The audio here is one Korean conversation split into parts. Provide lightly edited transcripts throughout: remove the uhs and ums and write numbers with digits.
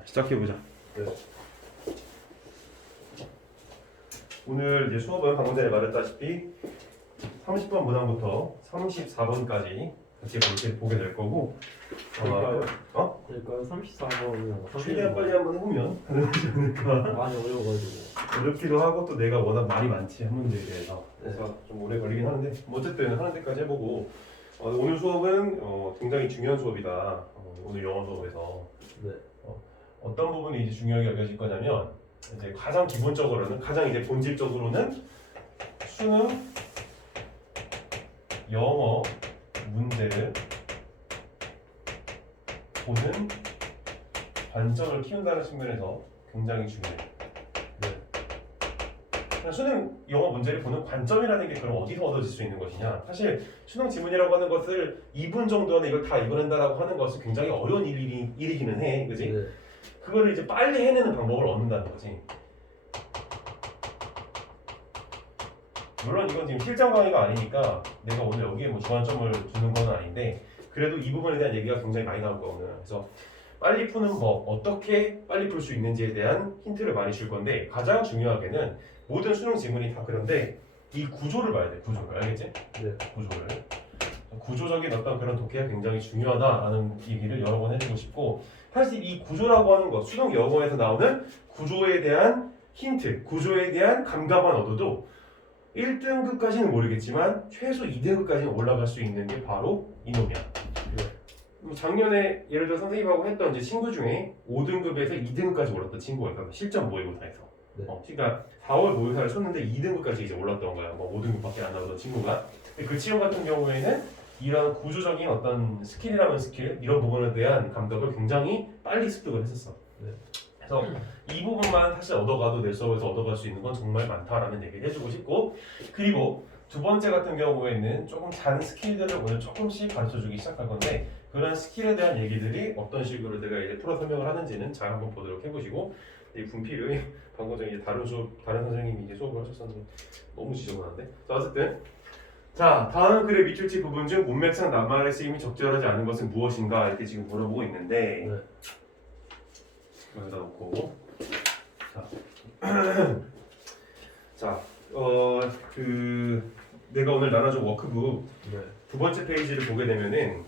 시작해보자. 네. 오늘 이제 수업은 방금 전에 말했다시피 30번 문항부터 34번까지 같이 보게 될 거고 될까요? 될까요? 34번은 최대한 빨리 한번 해보면 가능하지 않을까. 많이 어려워가지고. 어렵기도 하고 또 내가 워낙 말이 많지 한 문제에 대해서 네. 그래서 좀 오래 걸리긴 하는데 뭐 어쨌든 하는 데까지 해보고 오늘 수업은 굉장히 중요한 수업이다. 오늘 영어 수업에서 네. 어떤 부분이 이제 중요하게 여겨질 거냐면 이제 가장 기본적으로는 가장 이제 본질적으로는 수능 영어 문제를 보는 관점을 키운다는 측면에서 굉장히 중요해요. 그냥 수능 영어 문제를 보는 관점이라는 게 그럼 어디서 얻어질 수 있는 것이냐? 사실 수능 지문이라고 하는 것을 2분 정도 안에 이걸 다 읽어낸다라고 하는 것은 굉장히 어려운 일이기는 해, 그지? 네. 그거를 이제 빨리 해내는 방법을 얻는다는 거지. 물론 이건 지금 실전 강의가 아니니까 내가 오늘 여기에 뭐 주안점을 두는 건 아닌데 그래도 이 부분에 대한 얘기가 굉장히 많이 나올 거거든. 그래서 빨리 푸는 법, 어떻게 빨리 풀 수 있는지에 대한 힌트를 많이 줄 건데 가장 중요하게는 모든 수능 지문이 다 그런데 이 구조를 봐야 돼. 구조를. 알겠지? 네. 구조를. 구조적인 어떤 그런 독해가 굉장히 중요하다라는 얘기를 여러 번 해주고 싶고 사실 이 구조라고 하는 것, 수능 영어에서 나오는 구조에 대한 힌트, 구조에 대한 감각만 얻어도 1등급까지는 모르겠지만 최소 2등급까지는 올라갈 수 있는 게 바로 이놈이야. 네. 작년에 예를 들어 선생님하고 했던 이제 친구 중에 5등급에서 2등급까지 올랐던 친구가 있거든. 실전 모의고사에서. 네. 그러니까 4월 모의고사를 쳤는데 2등급까지 이제 올랐던 거야. 뭐 5등급밖에 안 나오던 친구가. 근데 그 친구 같은 경우에는 이런 구조적인 어떤 스킬이라면 스킬 이런 부분에 대한 감각을 굉장히 빨리 습득을 했었어. 네. 그래서 이 부분만 사실 얻어가도 내 수업에서 얻어갈 수 있는 건 정말 많다라는 얘기를 해주고 싶고 그리고 두 번째 같은 경우에는 조금 다른 스킬들을 오늘 조금씩 가르쳐주기 시작할 건데 그런 스킬에 대한 얘기들이 어떤 식으로 내가 이제 풀어 설명을 하는지는 잘 한번 보도록 해보시고 이 분필이 방금 전에 이제 다른 선생님이 이제 수업을 하셨었는데 너무 지저분한데 자 어쨌든 자 다음 글의 밑줄치 부분 중 문맥상 낱말의 쓰임이 적절하지 않은 것은 무엇인가 이렇게 지금 물어보고 있는데 네. 여기다 놓고 내가 오늘 나눠준 워크북 네. 두 번째 페이지를 보게 되면은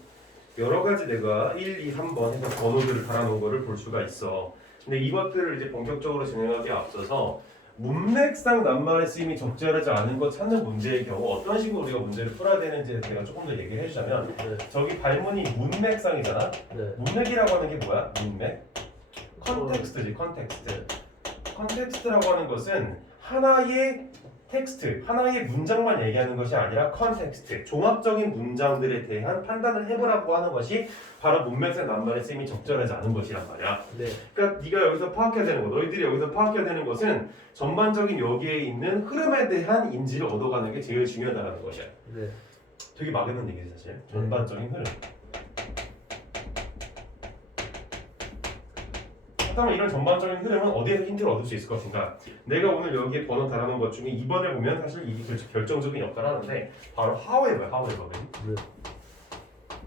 여러 가지 내가 1, 2, 3번 해서 번호들을 달아놓은 거를 볼 수가 있어. 근데 이것들을 이제 본격적으로 진행하기에 앞서서 문맥상 낱말의 쓰임이 적절하지 않은 것 찾는 문제의 경우 어떤 식으로 우리가 문제를 풀어야 되는지에 내가 조금 더 얘기를 해주자면 네. 저기 발문이 문맥상이잖아. 네. 문맥이라고 하는 게 뭐야? 문맥? 컨텍스트지, 컨텍스트. 컨텍스트라고 하는 것은 하나의 텍스트, 하나의 문장만 얘기하는 것이 아니라 컨텍스트, 종합적인 문장들에 대한 판단을 해보라고 하는 것이 바로 문맥상 낱말의 쓰임이 적절하지 않은 것이란 말이야. 네. 그러니까 네가 여기서 파악해야 되는 거, 너희들이 여기서 파악해야 되는 것은 전반적인 여기에 있는 흐름에 대한 인지를 얻어가는 게 제일 중요하다는 것이야. 네. 되게 막연한 얘기지 사실. 전반적인 흐름. 그렇다면 이런 전반적인 흐름은 어디에서 힌트를 얻을 수 있을 것인가? 내가 오늘 여기에 번호 달아놓은 것 중에 2번을 보면 사실 이게 결정적인 역할을 하는데 바로 however, however. 네.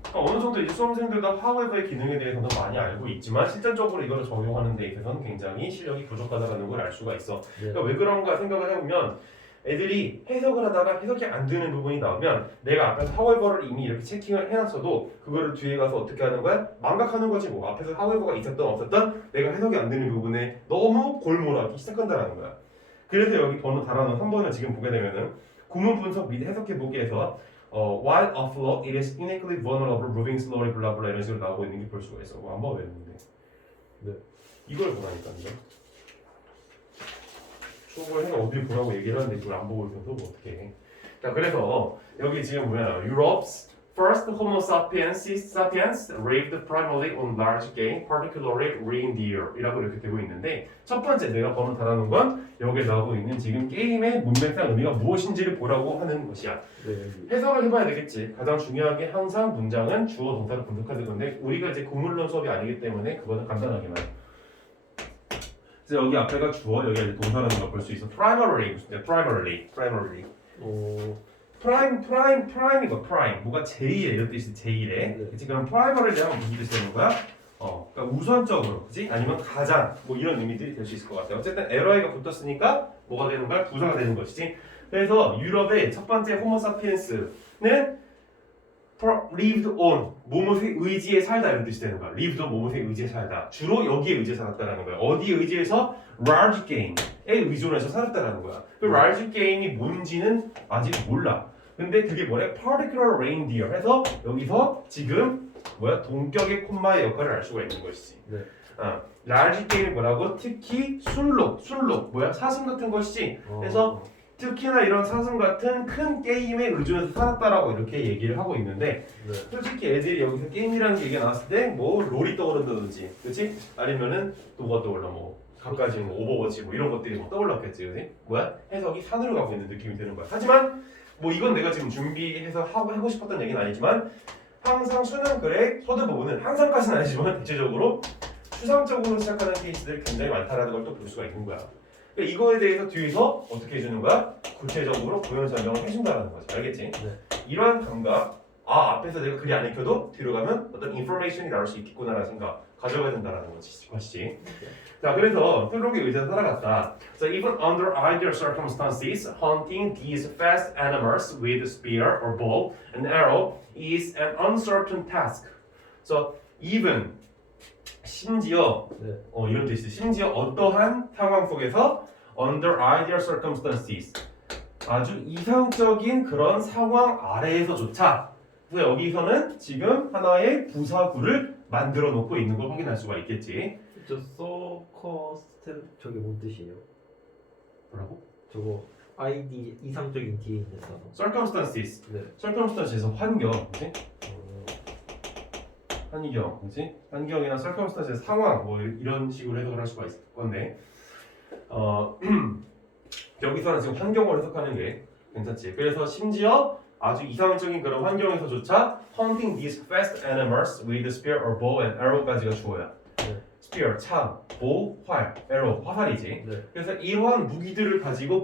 그러니까 어느 정도 이제 수험생들도 however의 기능에 대해서는 많이 알고 있지만 실전적으로 이걸 적용하는 데 있어서는 굉장히 실력이 부족하다는 걸 알 수가 있어. 네. 그러니까 왜 그런가 생각을 해보면 애들이 해석을 하다가 해석이 안 되는 부분이 나오면 내가 앞에서 however를 이미 이렇게 체킹을 해놨어도 그거를 뒤에 가서 어떻게 하는 거야? 망각하는 거지 뭐. 앞에서 however가 있었던 없었던 내가 해석이 안 되는 부분에 너무 골몰하기 시작한다는 거야. 그래서 여기 번호 달아놓은 3번을 지금 보게 되면은 구문 분석 및 해석해 보기에서 while afloat it is uniquely vulnerable, moving slowly, 블라블라 이런 식으로 나오고 있는 게 볼 수가 있어. 한번 외우는데. 네. 이걸 보라니까요. 수업을 해서 어딜 보라고 얘기를 하는데 이걸 안 보고 있어서 뭐 어떡해. 자 그래서 여기 지금 뭐냐 Europe's first Homo sapiens lived primarily on large game, particularly reindeer 이라고 이렇게 되고 있는데 첫 번째 내가 번호 달아놓은 건 여기에 나오고 있는 지금 게임의 문맥상 의미가 무엇인지를 보라고 하는 것이야. 네. 해석을 해봐야 되겠지. 가장 중요한 게 항상 문장은 주어 동사를 분석하는 건데 우리가 이제 구문론 수업이 아니기 때문에 그거는 간단하게만 그래서 여기 앞에가 주어, 여기가 이제 동사라는 걸 볼 수 있어. primarily. prime이거 prime. 뭐가 제2의 이런 뜻이 제1의. 네. 그치? 그럼 primary를 하면 무슨 뜻이 되는 거야? 그러니까 우선적으로, 그지? 아니면 가장 뭐 이런 의미들이 될 수 있을 것 같아요. 어쨌든 LI가 붙었으니까 뭐가 되는 거야? 부사가 되는 것이지. 그래서 유럽의 첫 번째 호모사피엔스는 lived on 몸의 의지에 살다 이런 뜻이 되는 거야. lived on 몸의 의지에 살다. 주로 여기에 의지해 살았다라는 거야. 어디에 의지해서? large game에 의존해서 살았다라는 거야. 그 large game이 뭔지는 아직 몰라. 근데 그게 뭐래? particular reindeer 해서 여기서 지금 뭐야? 동격의 콤마의 역할을 알 수가 있는 것이지. 네. large game이 뭐라고? 특히 순록 뭐야? 사슴 같은 것이지. 그래서 특히나 이런 사슴 같은 큰 게임에 의존해서 살았다라고 이렇게 얘기를 하고 있는데 네. 솔직히 애들이 여기서 게임이라는 얘기가 나왔을 때 뭐 롤이 떠오른다든지 그렇지? 아니면은 또 뭐가 떠올라 뭐 각가지 뭐 오버워치 뭐 이런 것들이 뭐 떠올랐겠지 그렇지? 뭐야? 해석이 산으로 가고 있는 느낌이 드는 거야. 하지만 뭐 이건 내가 지금 준비해서 하고 싶었던 얘기는 아니지만 항상 수능글의 서두 부분은 항상까지는 아니지만 대체적으로 추상적으로 시작하는 케이스들이 굉장히 많다라는 걸 또 볼 수가 있는 거야. 그러니까 이거에 대해서 뒤에서 어떻게 해주는 거야? 구체적으로 고연 설명을 해준다는 거지. 알겠지? 네. 이러한 감각, 앞에서 내가 글이 안 읽혀도 뒤로 가면 어떤 인포메이션이 나올 수 있겠구나라는 생각 가져가야 된다는 것이지. 자, 그래서 슬록에 의지해서 살아갔다. So even under ideal circumstances, hunting these fast animals with spear or bow and arrow is an uncertain task. So even 심지어 네. 이런 뜻이 심지어 어떠한 상황 속에서 under ideal circumstances 아주 이상적인 그런 상황 아래에서조차 그래서 여기서는 지금 하나의 부사구를 만들어 놓고 있는 걸 확인할 수가 있겠지. 저 서커스텐 저게 뭔 뜻이에요? 뭐라고? 저거 ID 이상적인 뒤에 있는 단어. circumstances 네. circumstances에서 환경 그치? 어, 환경 그치? 환경이나 circumstances 상황 뭐 이런 식으로 해석을 할 수가 있을 건데 여기서는 지금 환경을 해석하는 게 괜찮지. 그래서 심지어 아주 이상적인 그런 환경에서조차 hunting these fast animals with spear or bow and arrow까지가 주어야. 네. spear 창, bow 활, arrow 화살이지. 네. 그래서 이러한 무기들을 가지고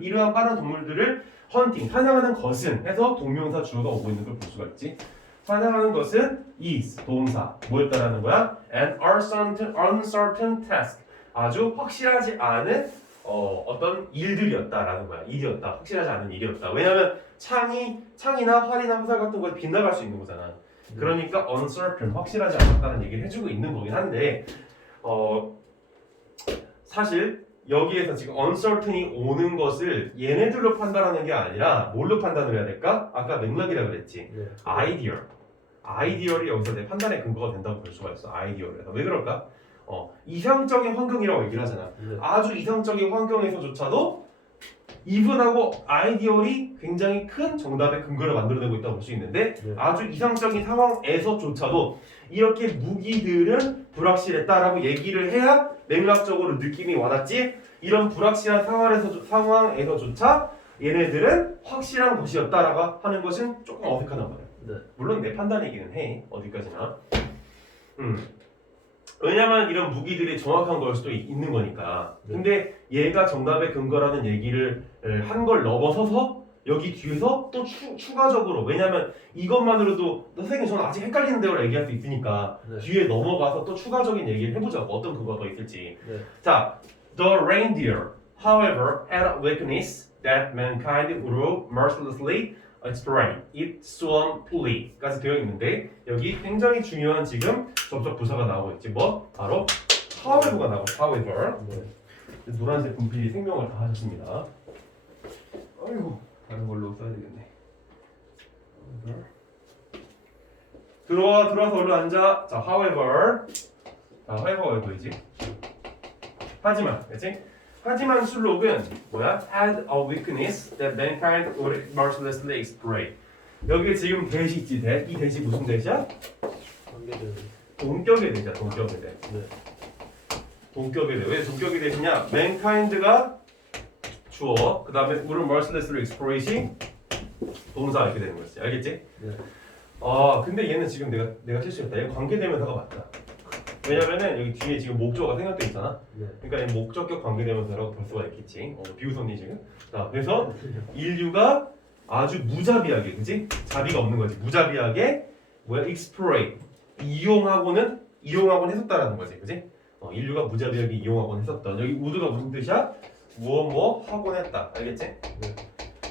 이러한 빠른 동물들을 hunting 사냥하는 것은 해서 동명사 주어가 오고 있는 걸 볼 수가 있지. 사냥하는 것은 is 동사 뭐였다라는 거야? An uncertain task 아주 확실하지 않은 어떤 일들이었다라는 거야. 일이었다. 확실하지 않은 일이었다. 왜냐하면 창이나 활이나 화살 같은 걸 빗나갈 수 있는 거잖아. 그러니까 uncertain 확실하지 않았다는 얘기를 해주고 있는 거긴 한데 사실 여기에서 지금 uncertain이 오는 것을 얘네들로 판단하는 게 아니라 뭘로 판단을 해야 될까? 아까 맥락이라 그랬지. 네. 아이디얼이 여기서 내 판단의 근거가 된다고 볼 수가 있어. 아이디얼에서 왜 그럴까? 이상적인 환경이라고 얘기를 하잖아. 네. 아주 이상적인 환경에서조차도 이분하고 아이디얼이 굉장히 큰 정답의 근거를 만들어내고 있다고 볼 수 있는데 네. 아주 이상적인 상황에서조차도 이렇게 무기들은 불확실했다라고 얘기를 해야 맥락적으로 느낌이 와닿지. 이런 불확실한 상황에서조차 얘네들은 확실한 것이었다라고 하는 것은 조금 어색하단 말이야. 네. 물론 내 판단이기는 해. 어디까지나. 왜냐면 이런 무기들이 정확한 걸 수도 있는 거니까. 네. 근데 얘가 정답의 근거라는 얘기를 한 걸 넘어서서 여기 뒤에서 또 추가적으로 왜냐면 이것만으로도 선생님 저는 아직 헷갈리는데요 얘기할 수 있으니까 네. 뒤에 넘어가서 또 추가적인 얘기를 해보자고. 어떤 근거가 더 있을지. 네. 자, the reindeer, however, had a weakness that mankind would mercilessly exploit. It swiftly까지 되어 있는데 여기 굉장히 중요한 지금 접속 부사가 나오고 있지. 뭐? 바로 however가 나오고 however. 네. 노란색 분필이 생명을 다 하셨습니다. 아이고 다른 걸로 써야 되겠네. 들어와서 얼른 앉아. 자, however. 자, however이지. 하지만, 그렇지? 하지만 술록은 뭐야? Had a weakness that mankind would mercilessly exploit. 여기 지금 대시 있지? 이 대시 무슨 대시야? 관계되는. 동격의 대시야. 동격의 대. 네. 동격의 대. 왜 동격의 대시냐? mankind가 주어, 그 다음에 would mercilessly exploit이 동사 이렇게 되는 거지. 알겠지? 네. 근데 얘는 지금 내가 실수했다. 얘 관계대명사가 맞다. 왜냐면은 여기 뒤에 지금 목적어가 생략돼 있잖아. 네. 그러니까 얘 목적격 관계대명사라고 볼 수가 있겠지. 비우선이 지금. 자, 그래서 인류가 아주 무자비하게, 그지? 자비가 없는 거지. 무자비하게 뭐야? exploit 이용하고는 이용하곤 했었다라는 거지, 그지? 인류가 무자비하게 이용하곤 했었던. 여기 would가 무슨 뜻이야? 뭐 하곤 했다. 알겠지? 네.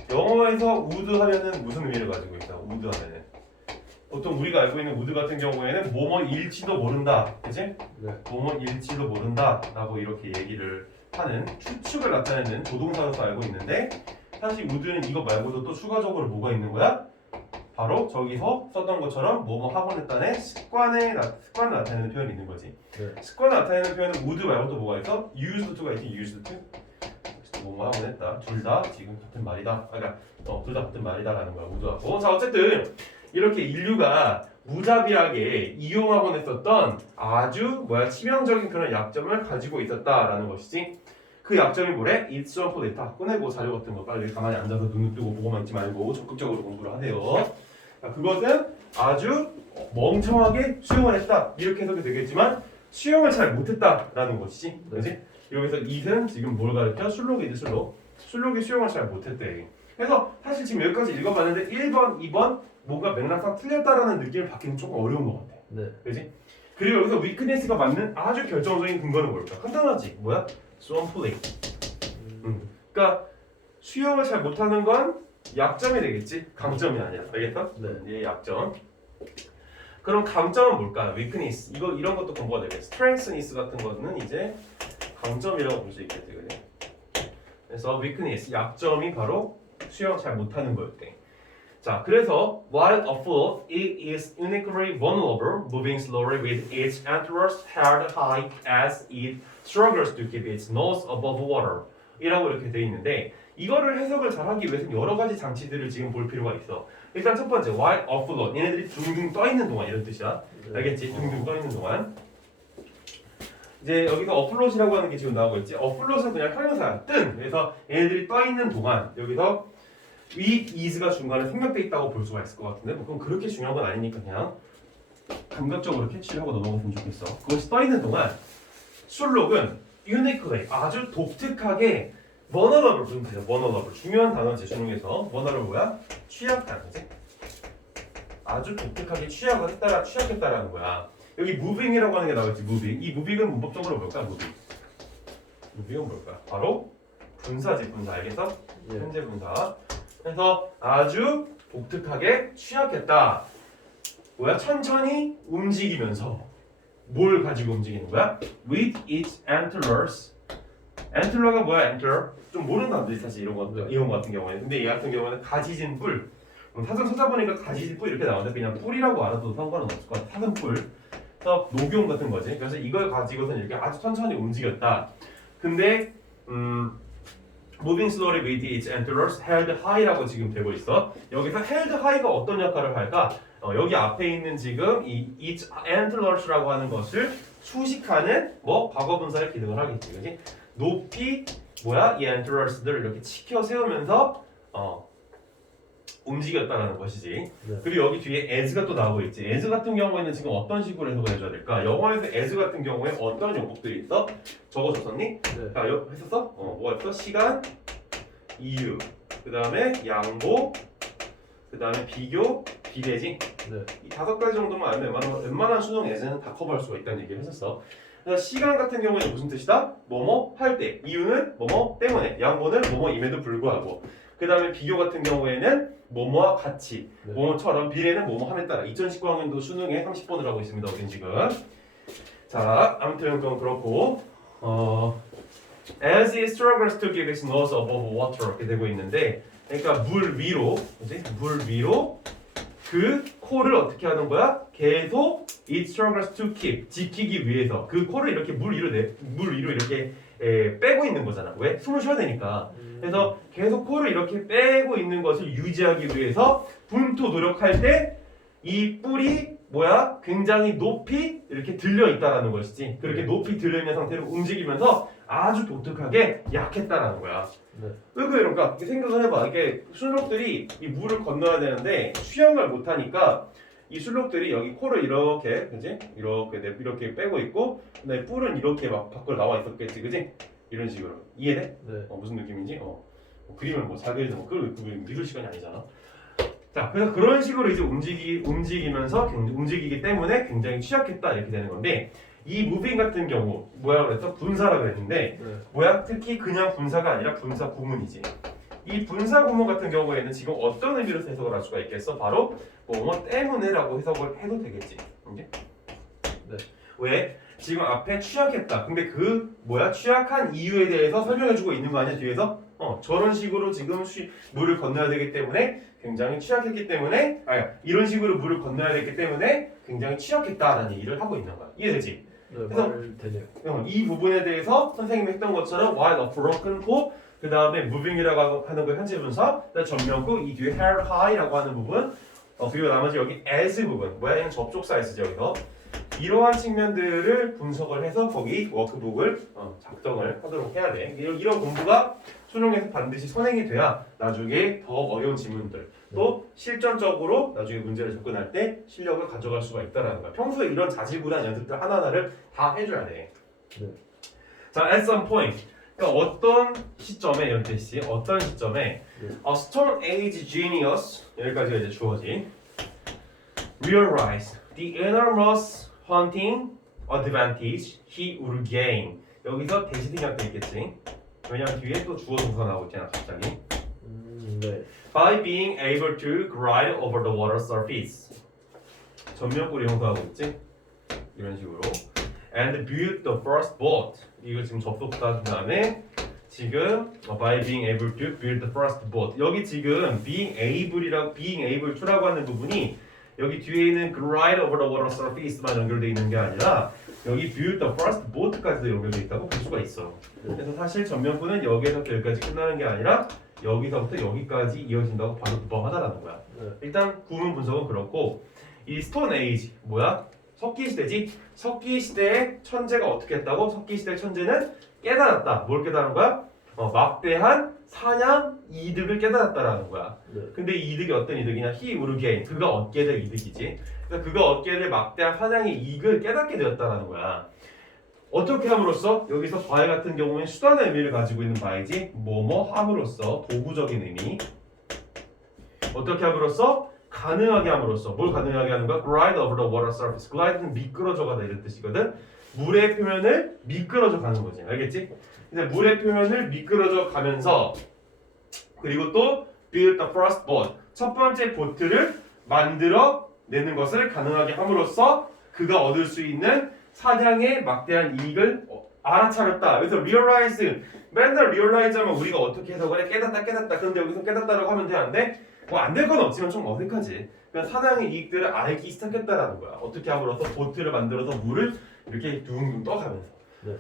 영어에서 would 하면은 무슨 의미를 가지고 있다? would 하면은 보통 우리가 알고 있는 would 같은 경우에는 뭐뭐일지도 모른다, 그지? 네. 뭐뭐일지도 모른다라고 이렇게 얘기를 하는 추측을 나타내는 조동사로서 알고 있는데 사실 would는 이거 말고도 또 추가적으로 뭐가 있는 거야? 바로 저기서 썼던 것처럼 뭐뭐 하곤 했다는 습관을 나타내는 표현이 있는 거지. 네. 습관을 나타내는 표현은 would 말고 또 뭐가 있어? used to가 있지. used to. 뭐뭐 하곤 했다. 둘 다 지금 같은 말이다. 그러니까 둘 다 같은 말이다라는 거야. would하고. 자 어쨌든 이렇게 인류가 무자비하게 이용하곤 했었던 아주 치명적인 그런 약점을 가지고 있었다라는 것이지. 그 약점이 뭐래? It's so important. 다 꺼내고 자료 같은 거 빨리 가만히 앉아서 눈을 뜨고 보고만 있지 말고 적극적으로 공부를 하세요. 자, 그것은 아주 멍청하게 수용을 했다. 이렇게 해석이 되겠지만 수용을 잘 못했다라는 것이지. 그렇지? 여기서 it은 지금 뭘 가르쳐? 술록이지 술록. 술록이 수용을 잘 못했대. 그래서 사실 지금 여기까지 읽어봤는데 1번, 2번 뭔가 맥락상 틀렸다라는 느낌을 받기는 조금 어려운 것 같아. 네. 그렇지? 그리고 여기서 weakness가 맞는 아주 결정적인 근거는 뭘까? 간단하지. 뭐야? swampling. 그러니까 수용을 잘 못하는 건 약점이 되겠지. 강점이 아니라. 알겠어? 네. 얘 약점. 그럼 강점은 뭘까? weakness. 이런 것도 공부가 되겠지. strengthness 같은 거는 이제 강점이라고 볼 수 있겠지. 그래? 그래서 weakness 약점이 바로 수용 잘 못하는 거였대. 자, 그래서 while afoot, it is uniquely vulnerable, moving slowly with its antlers held high as it struggles to keep its nose above water. 이라고 이렇게 돼 있는데 이거를 해석을 잘하기 위해서는 여러 가지 장치들을 지금 볼 필요가 있어. 일단 첫 번째, while afloat. 얘네들이 둥둥 떠 있는 동안 이런 뜻이야. 알겠지? 둥둥 떠 있는 동안. 이제 여기서 afloat이라고 하는 게 지금 나오고 있지. afloat은 그냥 형용사야. 뜬. 그래서 얘네들이 떠 있는 동안 여기서 위 is가 중간에 생략돼 있다고 볼 수가 있을 것 같은데 그건 그렇게 중요한 건 아니니까 그냥 감각적으로 캐치를 하고 넘어갔으면 좋겠어. 그것이 떠 있는 동안 술록은 uniquely 아주 독특하게 vulnerable 좀 돼요. vulnerable 중요한 단어지 수능에서 vulnerable 뭐야? 취약한 거지. 아주 독특하게 취약했다라는 거야. 여기 moving이라고 하는 게 나오지. moving. 이 moving은 문법적으로 뭘까? moving은 뭘까? 바로 분사지. 분사 알겠어? 예. 현재 분사. 그래서 아주 독특하게 취약했다. 뭐야? 천천히 움직이면서 뭘 가지고 움직이는 거야? With its antlers. antler가 뭐야? antler. 좀 모르는 사람들이 사실 이런 거 같은 경우에는. 근데 얘 같은 경우에는 가지진 뿔. 사전 찾아보니까 가지진 뿔 이렇게 나오는데 그냥 뿔이라고 알아도 상관은 없을 것 같아. 사슴 뿔. 그래서 녹용 같은 거지. 그래서 이걸 가지고서는 이렇게 아주 천천히 움직였다. 근데 moving slowly with its antlers held high라고 지금 되고 있어. 여기서 held high가 어떤 역할을 할까? 여기 앞에 있는 지금 이 its antlers라고 하는 것을 수식하는 과거 분사의 기능을 하겠지, 그렇지? 높이 이 antlers들을 이렇게 치켜 세우면서 움직였다라는 것이지. 네. 그리고 여기 뒤에 as가 또 나오고 있지. as 같은 경우에는 지금 어떤 식으로 해석을 해줘야 될까? 영어에서 as 같은 경우에 어떤 용법들이 있어? 적어줬었니? 네. 자, 했었어? 뭐가 있어? 시간, 이유, 그 다음에 양보, 그 다음에 비교, 비례지. 네. 이 5가지 정도만 알면 웬만한 수능 as는 다 커버할 수가 있다는 얘기를 했었어. 그래서 시간 같은 경우에는 무슨 뜻이다? 뭐뭐 할 때, 이유는 뭐뭐 때문에, 양보는 뭐뭐임에도 불구하고. 그 다음에 비교 같은 경우에는 뭐뭐와 같이, 네. 뭐뭐처럼, 비례는 뭐뭐 함에 따라. 2019학년도 수능에 30번을 하고 있습니다. 우린 지금. 자, 아무튼 그건 그렇고 as it struggles to keep its nose above water 이렇게 되고 있는데, 그러니까 물 위로, 그지? 물 위로 그 코를 어떻게 하는 거야? 계속 it struggles to keep 지키기 위해서 그 코를 이렇게 물 위로 이렇게 빼고 있는 거잖아. 왜? 숨을 쉬어야 되니까. 그래서 계속 코를 이렇게 빼고 있는 것을 유지하기 위해서 분토 노력할 때 이 뿔이 굉장히 높이 이렇게 들려 있다라는 것이지. 그렇게 높이 들려 있는 상태로 움직이면서 아주 독특하게 약했다라는 거야. 네. 왜 그럴까? 이렇게 생각을 해봐. 이게 술록들이 이 물을 건너야 되는데 수영을 못하니까 이 술록들이 여기 코를 이렇게, 그지? 이렇게 빼고 있고, 근데 뿔은 이렇게 막 밖으로 나와 있었겠지, 그지? 이런 식으로. 이해돼? 네. 무슨 느낌인지? 그림을 잘 그리는 그걸 믿을 시간이 아니잖아. 자, 그래서 그런 식으로 이제 움직이기 때문에 굉장히 취약했다 이렇게 되는 건데 이 무빙 같은 경우 뭐야 그랬어? 분사라 그랬는데 네. 뭐야? 특히 그냥 분사가 아니라 분사 구문이지. 이 분사 구문 같은 경우에는 지금 어떤 의미로 해석을 할 수가 있겠어? 바로 뭐뭐 때문에라고 해석을 해도 되겠지. 이제? 네. 왜? 지금 앞에 취약했다. 근데 그 뭐야? 취약한 이유에 대해서 설명해주고 있는 거 아니야 뒤에서? 저런 식으로 지금 물을 건너야 되기 때문에 굉장히 취약했기 때문에 이런 식으로 물을 건너야 되기 때문에 굉장히 취약했다라는 얘기를 하고 있는 거야. 이해되지? 네, 그래서- 말 되네요. 이 부분에 대해서 선생님이 했던 것처럼 while a broken hoop 그 다음에 moving이라고 하는 거 현재 분사 그다음에 전면구 이 뒤에 held high라고 하는 부분 그리고 나머지 여기 as 부분 뭐야 이건 접속사에 쓰죠 여기서 이러한 측면들을 분석을 해서 거기 워크북을 작성을 하도록 해야 돼. 이런 공부가 수능에서 반드시 선행이 돼야 나중에 더 어려운 질문들 또 실전적으로 나중에 문제를 접근할 때 실력을 가져갈 수가 있다라는 거야. 평소에 이런 자질구레한 연습들 하나하나를 다 해줘야 돼. 네. 자, at some point. 그러니까 어떤 시점에 연태 씨, 어떤 시점에 a Stone Age genius 여기까지가 이제 주어지. Realize the enormous hunting advantage he would gain. 여기서 대시 생략돼 있겠지. 왜냐면 뒤에 또 주어 동사 나오고 있잖아 갑자기. 네. By being able to glide over the water surface. 전면구리 형사하고 있지. 이런 식으로. And build the first boat. 이거 지금 접속사 그다음에 지금 by being able to build the first boat. 여기 지금 being able to라고 하는 부분이 여기 뒤에 있는 glide over the water surface만 연결되어 있는 게 아니라 여기 build the first boat까지도 연결되어 있다고 볼 수가 있어. 그래서 사실 전면구는 여기에서부터 여기까지 끝나는 게 아니라 여기서부터 여기까지 이어진다고 봐도 무방하다라는 거야. 네. 일단 구문 분석은 그렇고 이 스톤 에이지 뭐야? 석기 시대지. 석기 시대의 천재가 어떻게 했다고? 석기 시대 천재는 깨달았다. 뭘 깨달은 거야? 막대한 사냥 이득을 깨달았다라는 거야. 네. 근데 이 이득이 어떤 이득이냐? he would gain. 그가 얻게 될 이득이지. 그러니까 그가 얻게 될 막대한 사냥의 이익을 깨닫게 되었다라는 거야. 어떻게 함으로써? 여기서 by 같은 경우는 수단의 의미를 가지고 있는 by지. 뭐뭐 함으로써 도구적인 의미. 어떻게 함으로써? 가능하게 함으로써. 뭘 가능하게 하는 거야? glide over the water surface. glide는 미끄러져 가다 이런 뜻이거든. 물의 표면을 미끄러져 가는 거지. 알겠지? 근데 물의 표면을 미끄러져 가면서 그리고 또 build the first boat. 첫 번째 보트를 만들어 내는 것을 가능하게 함으로써 그가 얻을 수 있는 사냥의 막대한 이익을 알아차렸다. 여기서 realize 맨날 realize 하면 우리가 어떻게 해석을 해? 깨닫다. 근데 여기서 깨닫다라고 하면 돼? 안 돼? 뭐 안 될 건 없지만 좀 어색하지. 그냥 사냥의 이익들을 알기 시작했다라는 거야. 어떻게 함으로써 보트를 만들어서 물을 이렇게 둥둥 떠가면서. 네.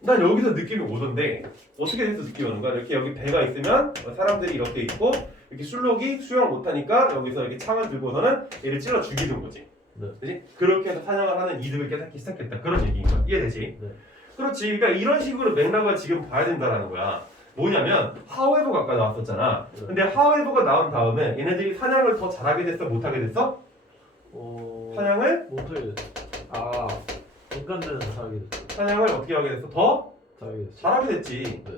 난 여기서 느낌이 오던데 어떻게 해서 느낌이 오는 거야? 이렇게 여기 배가 있으면 사람들이 이렇게 있고 이렇게 술록이 수영을 못하니까 여기서 이렇게 창을 들고서는 얘를 찔러 죽이는 거지. 네. 그렇지? 그렇게 해서 사냥을 하는 이득을 깨닫기 시작했다. 그런 얘기인 거야. 이해되지? 네. 그렇지. 그러니까 이런 식으로 맥락을 지금 봐야 된다라는 거야. 뭐냐면 however가 아까 나왔었잖아. 네. 근데 however가 나온 다음에 얘네들이 사냥을 더 잘하게 됐어? 못하게 됐어? 사냥을? 못하게 됐어. 아, 인간들은 잘하게 됐어. 사냥을 어떻게 하게 됐어? 더 잘하게 됐어. 잘하게 됐지. 네.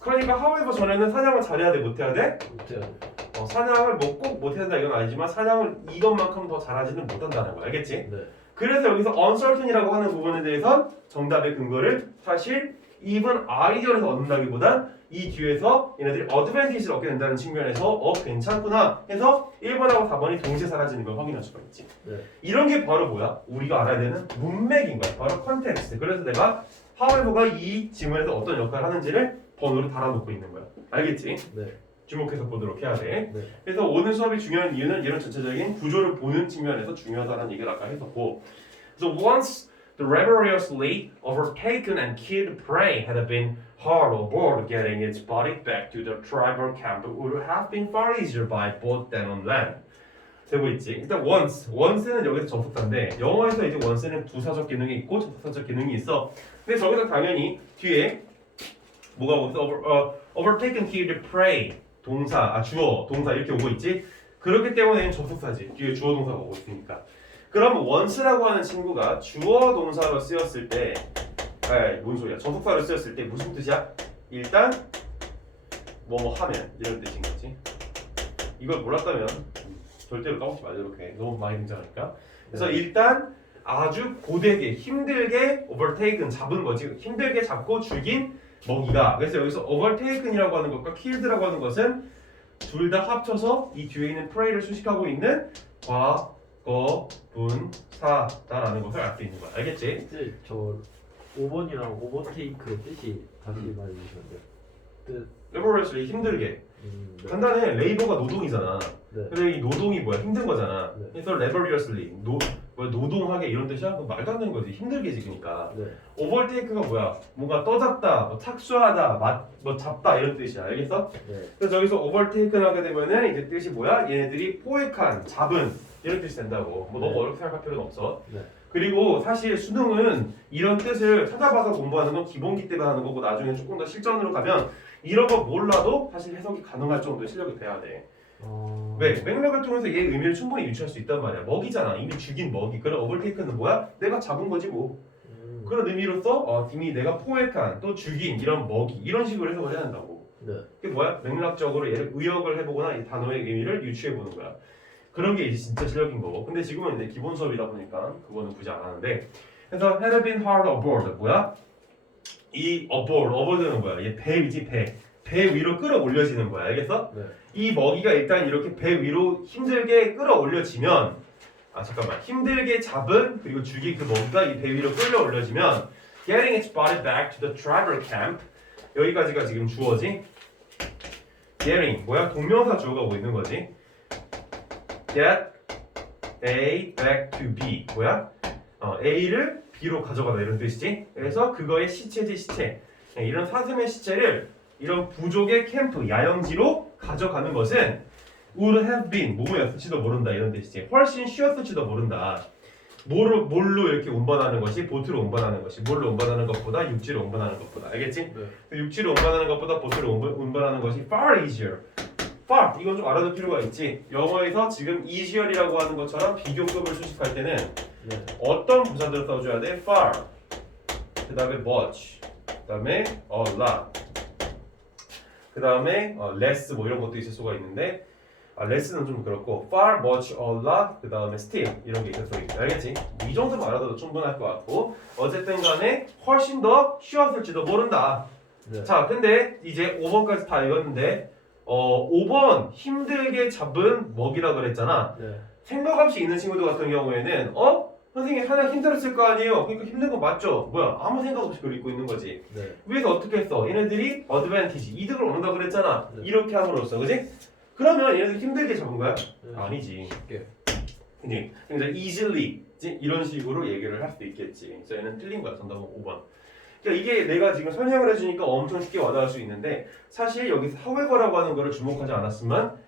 그러니까 however 전에는 사냥을 잘해야 돼? 못해야 돼? 못해야 돼. 사냥을 뭐 꼭 못해야 된다 이건 아니지만 사냥을 이것만큼 더 잘하지는 못한다는 거 알겠지? 네. 그래서 여기서 uncertain이라고 하는 부분에 대해서 정답의 근거를 사실 even 아이디어에서 얻는다기보단 이 뒤에서 얘네들이 어드밴티지를 얻게 된다는 측면에서 괜찮구나 해서 1번하고 4번이 동시에 사라지는 걸 확인할 수가 있지. 네. 이런 게 바로 뭐야? 우리가 알아야 되는 문맥인 거야. 바로 컨텍스트. 그래서 내가 however가 이 지문에서 어떤 역할을 하는지를 번호로 달아놓고 있는 거야. 알겠지? 네. 주목해서 보도록 해야 돼. 네. 그래서 오늘 수업이 중요한 이유는 이런 전체적인 구조를 보는 측면에서 중요하다는 얘기를 아까 했었고 So once the rebelliously overtaken and killed prey had been hard on board, getting its body back to the tribal camp would have been far easier by boat than on land. 되고 있지. 일단 once는 여기서 접속사인데 영어에서 이제 once는 부사적 기능이 있고 접속사적 기능이 있어. 근데 저기서 당연히 뒤에 뭐가 오고 있어? overtaken, killed prey. 동사, 주어, 동사 이렇게 오고 있지. 그렇기 때문에 접속사지. 뒤에 주어 동사가 오고 있으니까. 그럼 once라고 하는 친구가 주어 동사로 쓰였을 때, 뭔 소리야? 접속사로 쓰였을 때 무슨 뜻이야? 일단 뭐뭐 하면 이런 뜻인 거지. 이걸 몰랐다면 절대로 까먹지 말도록 해. 너무 많이 등장하니까. 그래서 일단 아주 고되게 힘들게 overtaken 잡은 거지. 힘들게 잡고 죽인 먹이가. 그래서 여기서 overtaken이라고 하는 것과 killed라고 하는 것은 둘 다 합쳐서 이 뒤에 있는 prey를 수식하고 있는 과거 분사다라는 것을 알 수 있는 거야. 알겠지? 이제 저 5번이랑 오버테이크의 뜻이 다시 말해주시면 돼요. 뜻. laboriously 힘들게. 네. 간단해. 레이버가 노동이잖아. 네. 근데 이 노동이 뭐야? 힘든 거잖아. 네. 그래서 laboriously 노동하게 이런 뜻이야? 그거 말도 안 되는 거지. 힘들게지 그러니까. 네. overtake가 뭐야? 뭔가 떠잡다, 뭐 착수하다, 뭐 잡다 이런 뜻이야. 알겠어? 네. 그래서 여기서 overtaken 하게 되면은 이제 뜻이 뭐야? 얘네들이 포획한, 잡은 이런 뜻이 된다고. 뭐 너무 네. 어렵게 생각할 필요는 없어. 네. 그리고 사실 수능은 이런 뜻을 찾아봐서 공부하는 건 기본기 때문에 하는 거고 나중에 조금 더 실전으로 가면 이런 거 몰라도 사실 해석이 가능할 정도의 실력이 돼야 돼. 왜? 맥락을 통해서 얘 의미를 충분히 유추할 수 있단 말이야. 먹이잖아. 이미 죽인 먹이. 그럼 overtaken은 뭐야? 내가 잡은 거지 뭐. 그런 의미로서 이미 내가 포획한 또 죽인 이런 먹이 이런 식으로 해석을 해야 한다고. 네. 그게 뭐야? 맥락적으로 얘를 의역을 해보거나 이 단어의 의미를 유추해보는 거야. 그런 게 이제 진짜 실력인 거고. 근데 지금은 이제 기본 수업이다 보니까 그거는 굳이 안 하는데. 그래서 had been hard aboard 뭐야? 이 aboard는 뭐야? 얘 배이지 배. 배 위로 끌어올려지는 거야. 알겠어? 네. 이 먹이가 일단 이렇게 배 위로 힘들게 끌어올려지면 힘들게 잡은 그리고 죽인 그 먹이가 이 배 위로 끌어올려지면 getting its body back to the tribal camp 여기까지가 지금 주어지 getting 뭐야? 동명사 주어가 뭐 있는 거지? get A back to B 뭐야? A를 B로 가져가다 이런 뜻이지. 그래서 그거의 시체지 시체. 이런 사슴의 시체를 이런 부족의 캠프 야영지로 가져가는 것은 would have been 뭐뭐였을지도 모른다 이런 뜻이지. 훨씬 쉬웠을지도 모른다. 뭘로 이렇게 운반하는 것이 보트로 운반하는 것이 뭘로 운반하는 것보다 육지로 운반하는 것보다 알겠지? 네. 육지로 운반하는 것보다 보트로 운반하는 것이 far easier. far 이건 좀 알아둘 필요가 있지. 영어에서 지금 easier이라고 하는 것처럼 비교급을 수식할 때는 네. 어떤 부사들을 써줘야 돼? far 그 다음에 much 그 다음에 a lot 그 다음에 less 뭐 이런 것도 있을 수가 있는데 less는 좀 그렇고 far, much, a lot 그 다음에 still 이런 게 있을 수 있겠다. 알겠지? 이 정도만 알아도 충분할 것 같고 어쨌든 간에 훨씬 더 쉬웠을지도 모른다. 네. 자 근데 이제 5번까지 다 읽었는데 5번 힘들게 잡은 먹이라 그랬잖아. 네. 생각 없이 있는 친구들 같은 경우에는 선생님 하나 힘들었을 거 아니에요. 그러니까 힘든 거 맞죠? 뭐야 아무 생각 없이 그걸 읽고 있는 거지. 네. 위에서 어떻게 했어? 얘네들이 어드밴티지 이득을 얻는다 그랬잖아. 네. 이렇게 함으로써 그지? 그러면 얘네들 힘들게 잡은 거야? 네. 아니지. 쉽게. 그지? 그러니까 easily 이런 식으로 얘기를 할 수도 있겠지. 그래서 얘는 틀린 거야. 정답은 5번. 그러니까 이게 내가 지금 설명을 해주니까 엄청 쉽게 와닿을 수 있는데 사실 여기서 however라고 하는 거를 주목하지 않았으면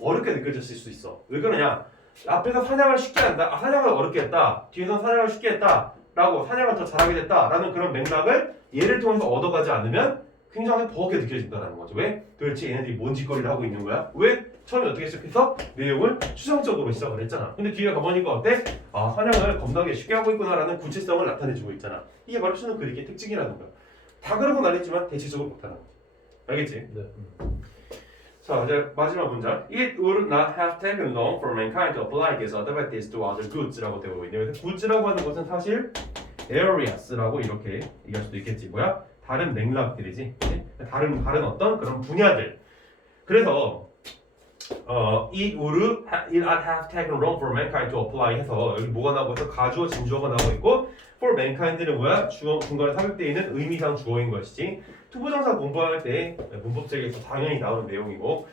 어렵게 느껴졌을 수 있어. 왜 그러냐? 앞에서 사냥을 쉽게 한다. 사냥을 어렵게 했다. 뒤에서 사냥을 쉽게 했다. 라고 사냥을 더 잘하게 됐다. 라는 그런 맥락을 얘를 통해서 얻어가지 않으면 굉장히 버겁게 느껴진다는 거죠. 왜? 도대체 얘네들이 뭔 짓거리를 하고 있는 거야? 왜? 처음에 어떻게 시작해서 내용을 추상적으로 시작을 했잖아. 근데 뒤에 가보니까 어때? 사냥을 겁나게 쉽게 하고 있구나라는 구체성을 나타내주고 있잖아. 이게 바로 수능 그리기의 특징이라는 거야. 다 그런 건 아니지만 대체적으로 그렇다는 거지. 알겠지? 네. 자, 이제 마지막 문장. It would not have taken long for mankind to apply these advantages to other goods라고 되어 있네요. 그래서 goods라고 하는 것은 사실 areas라고 이렇게 얘기할 수도 있겠지. 뭐야? 다른 맥락들이지. 다른 어떤 그런 분야들. 그래서 it would not have taken long for mankind to apply 해서 여기 뭐가 나오고 있어? 가주어 진주어가 나오고 있고 for mankind는 뭐야? 주어 중간에 삽입되어 있는 의미상 주어인 것이지. 투부정사 공부할 때 문법책에서 당연히 나오는 내용이고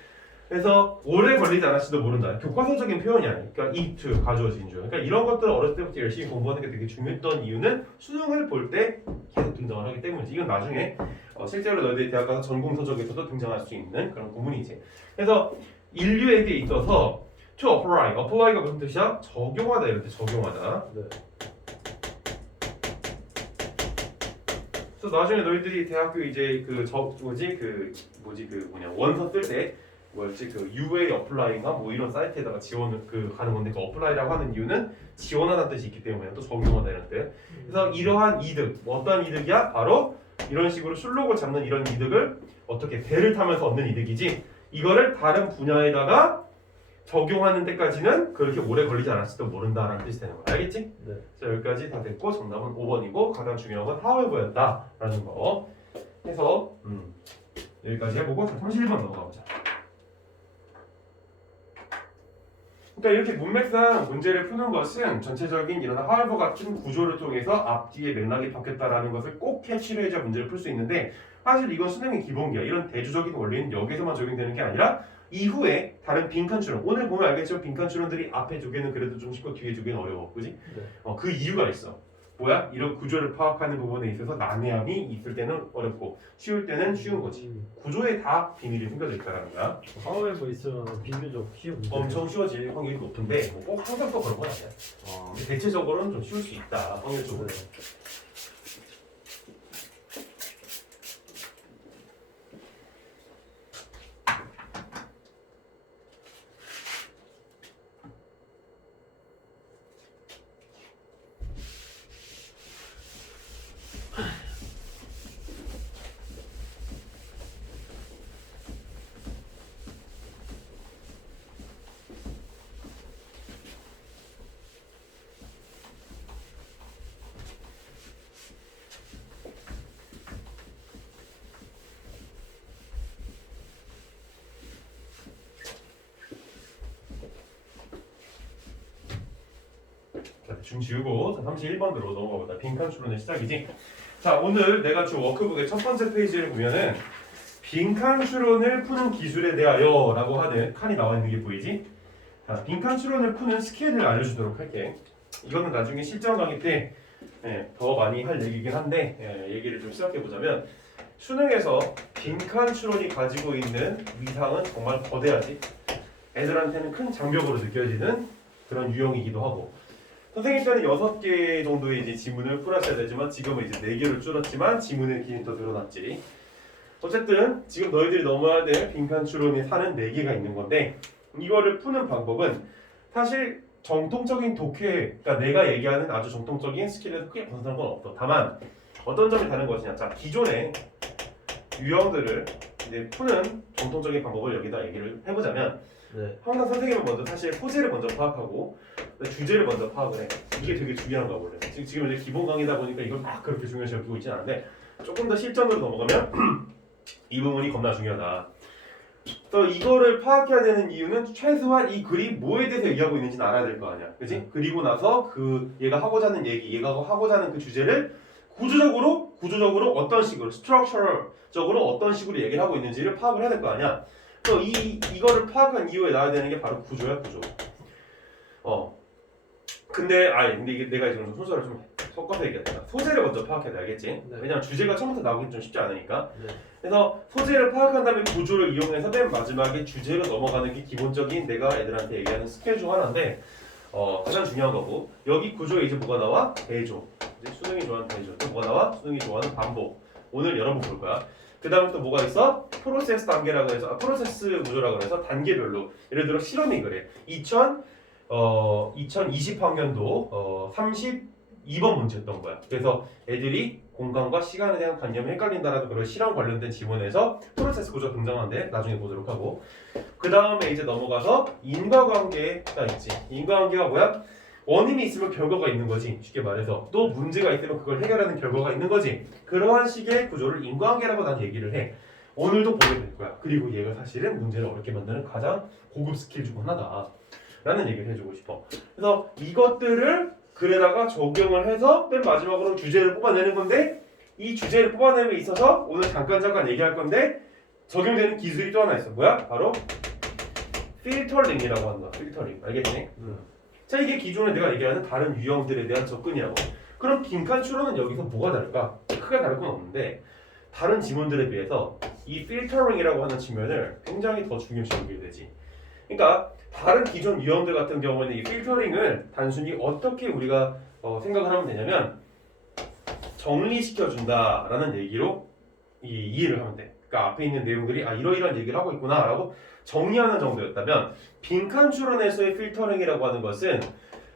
그래서 오래 걸리지 않았을지도 모른다. 교과서적인 표현이 아니야. 그러니까 it, 가주어 진주어. 그러니까 이런 것들을 어렸을 때부터 열심히 공부하는 게 되게 중요했던 이유는 수능을 볼 때 계속 등장을 하기 때문이지. 이건 나중에 실제로 너희들이 대학 가서 전공서적에서도 등장할 수 있는 그런 구문이지. 그래서 인류에게 있어서 to apply가 무슨 뜻이야? 적용하다 이럴 때 적용하다. 네. 그래서 나중에 너희들이 대학교 이제 원서 쓸 때 UA 어플라이인가 뭐 이런 사이트에다가 지원을 가는 건데 그 어플라이라고 하는 이유는 지원하다는 뜻이 있기 때문에 또 적용하다 이런 뜻. 그래서 이러한 이득, 어떤 이득이야? 바로 이런 식으로 술록을 잡는 이런 이득을 어떻게 배를 타면서 얻는 이득이지. 이거를 다른 분야에다가 적용하는 데까지는 그렇게 오래 걸리지 않았을지도 모른다라는 뜻이 되는 거야. 알겠지? 네. 자, 여기까지 다 됐고 정답은 5번이고 가장 중요한 건 however였다라는 거 해서 여기까지 해보고 자, 31번 넘어가 보자. 그러니까 이렇게 문맥상 문제를 푸는 것은 전체적인 이런 however 같은 구조를 통해서 앞뒤의 맥락이 바뀌었다라는 것을 꼭 캐치를 해야 문제를 풀 수 있는데 사실 이건 수능의 기본기야. 이런 대조적인 원리는 여기서만 적용되는 게 아니라 이후에 다른 빈칸 추론, 오늘 보면 알겠지만 빈칸 추론들이 앞에 두 개는 그래도 좀 쉽고 뒤에 두 개는 어려워, 그지? 네. 그 이유가 있어. 뭐야? 이런 구조를 파악하는 부분에 있어서 난해함이 있을 때는 어렵고 쉬울 때는 쉬운 거지. 구조에 다 비밀이 숨겨져 있다라는 거야. however 있으면 비교적 쉬운 문제. 엄청 쉬워질 확률이 높은데 꼭 항상 또 그런 건 아니야. 근데 대체적으로는 좀 쉬울 수 있다, 확률적으로. 네. 자, 대충 지우고 31번으로 넘어가 보자. 빈칸 추론의 시작이지. 자, 오늘 내가 준 워크북의 첫 번째 페이지를 보면은 빈칸 추론을 푸는 기술에 대하여 라고 하는 칸이 나와 있는 게 보이지? 자, 빈칸 추론을 푸는 스킬을 알려주도록 할게. 이거는 나중에 실전 강의 때 더 많이 할 얘기긴 한데 얘기를 좀 시작해보자면 수능에서 빈칸 추론이 가지고 있는 위상은 정말 거대하지. 애들한테는 큰 장벽으로 느껴지는 그런 유형이기도 하고 선생님 때는 6개 정도의 이제 지문을 풀었어야 되지만 지금은 이제 4개로 줄었지만 지문의 길이는 더 늘어났지. 어쨌든 지금 너희들이 넘어야 될 빈칸 추론이 사는 4개가 있는 건데 이거를 푸는 방법은 사실 정통적인 독해, 그러니까 내가 얘기하는 아주 정통적인 스킬에서 크게 벗어난 건 없어. 다만 어떤 점이 다른 것이냐. 자, 기존의 유형들을 이제 푸는 정통적인 방법을 여기다 얘기를 해보자면 네. 항상 선생님은 먼저 사실 소재를 먼저 파악하고 주제를 먼저 파악을 해. 이게 되게 중요한 거야 원래. 지금 이제 기본 강의다 보니까 이걸 막 그렇게 중요시 여기고 있진 않은데 조금 더 실전으로 넘어가면 이 부분이 겁나 중요하다. 또 이거를 파악해야 되는 이유는 최소한 이 글이 뭐에 대해서 얘기하고 있는지는 알아야 될 거 아니야, 그렇지? 그리고 나서 그 얘가 하고자 하는 얘기, 얘가 하고자 하는 그 주제를 구조적으로 어떤 식으로, 스트럭처럴적으로 어떤 식으로 얘기를 하고 있는지를 파악을 해야 될 거 아니야. 또 이거를 파악한 이후에 나와야 되는 게 바로 구조야, 구조. 근데 이게 내가 지금 순서를 좀 섞어서 얘기했다. 소재를 먼저 파악해야 돼, 알겠지? 네. 왜냐면 주제가 처음부터 나오기 좀 쉽지 않으니까. 네. 그래서 소재를 파악한 다음에 구조를 이용해서 맨 마지막에 주제로 넘어가는 게 기본적인 내가 애들한테 얘기하는 스킬 중 하나인데 가장 중요한 거고 여기 구조에 이제 뭐가 나와? 대조. 이제 수능이 좋아하는 대조. 또 뭐가 나와? 수능이 좋아하는 반복. 오늘 여러 번 볼 거야. 그 다음에 또 뭐가 있어? 프로세스 단계라고 해서 프로세스 구조라고 해서 단계별로 예를 들어 실험이 그래. 2020학년도 32번 문제였던 거야. 그래서 애들이 공간과 시간에 대한 관념이 헷갈린다라는 그런 실험 관련된 지문에서 프로세스 구조 등장하는데 나중에 보도록 하고 그 다음에 이제 넘어가서 인과관계가 있지. 인과관계가 뭐야? 원인이 있으면 결과가 있는 거지. 쉽게 말해서 또 문제가 있으면 그걸 해결하는 결과가 있는 거지. 그러한 식의 구조를 인과관계라고 난 얘기를 해. 오늘도 보게 될 거야. 그리고 얘가 사실은 문제를 어렵게 만드는 가장 고급 스킬 중 하나다 라는 얘기를 해주고 싶어. 그래서 이것들을 글에다가 적용을 해서 맨 마지막으로 주제를 뽑아내는 건데 이 주제를 뽑아내는 데 있어서 오늘 잠깐 얘기할 건데 적용되는 기술이 또 하나 있어. 뭐야? 바로 필터링이라고 한다. 필터링. 알겠지? 자, 이게 기존에 내가 얘기하는 다른 유형들에 대한 접근이라고. 그럼 빈칸 추론은 여기서 뭐가 다를까? 크게 다를 건 없는데 다른 지문들에 비해서 이 필터링이라고 하는 측면을 굉장히 더 중요시 여기게 되지. 그러니까 다른 기존 유형들 같은 경우에는 이 필터링을 단순히 어떻게 우리가 생각을 하면 되냐면 정리시켜준다라는 얘기로 이해를 하면 돼. 그러니까 앞에 있는 내용들이 이러이러한 얘기를 하고 있구나라고 정리하는 정도였다면 빈칸 추론에서의 필터링이라고 하는 것은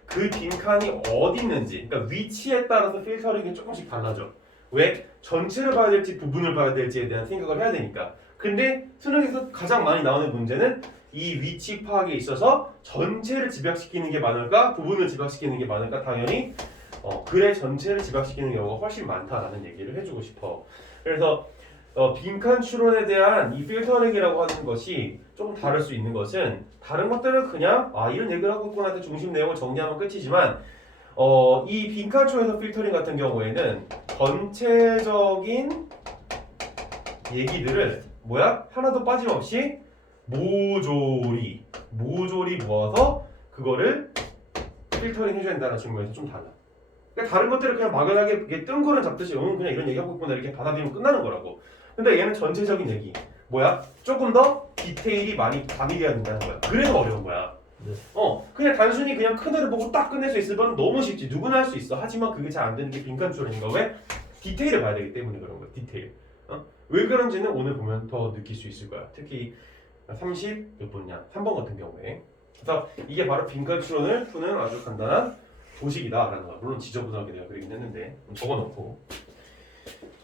그 빈칸이 어디 있는지, 그러니까 위치에 따라서 필터링이 조금씩 달라져. 왜? 전체를 봐야 될지 부분을 봐야 될지에 대한 생각을 해야 되니까. 근데 수능에서 가장 많이 나오는 문제는 이 위치 파악에 있어서 전체를 집약시키는 게 많을까 부분을 집약시키는 게 많을까 당연히 글의 전체를 집약시키는 경우가 훨씬 많다라는 얘기를 해주고 싶어. 그래서 빈칸 추론에 대한 이 필터링이라고 하는 것이 좀 다를 수 있는 것은 다른 것들은 그냥 이런 얘기를 하고 있구나 할 중심 내용을 정리하면 끝이지만 이 빈칸 추론에서 필터링 같은 경우에는 전체적인 얘기들을 하나도 빠짐없이 모조리 모아서 그거를 필터링 해줘야 된다는 측면에서 좀 달라. 그러니까 다른 것들을 그냥 막연하게 이게 뜬구름 잡듯이 그냥 이런 얘기하고 있구나 이렇게 받아들이면 끝나는 거라고. 근데 얘는 전체적인 얘기 조금 더 디테일이 많이 가미돼야 된다는 거야. 그래서 어려운 거야. 네. 그냥 단순히 그냥 큰 애를 보고 딱 끝낼 수 있으면 너무 쉽지. 누구나 할 수 있어. 하지만 그게 잘 안 되는 게 빈칸 추론인가. 왜? 디테일을 봐야 되기 때문에 그런 거야. 디테일. 왜 그런지는 오늘 보면 더 느낄 수 있을 거야. 특히 30 몇 번이냐? 3번 같은 경우에. 그래서 이게 바로 빈칸 추론을 푸는 아주 간단한 도식이다라는 거야. 물론 지저분하게 내가 그리긴 했는데 적어놓고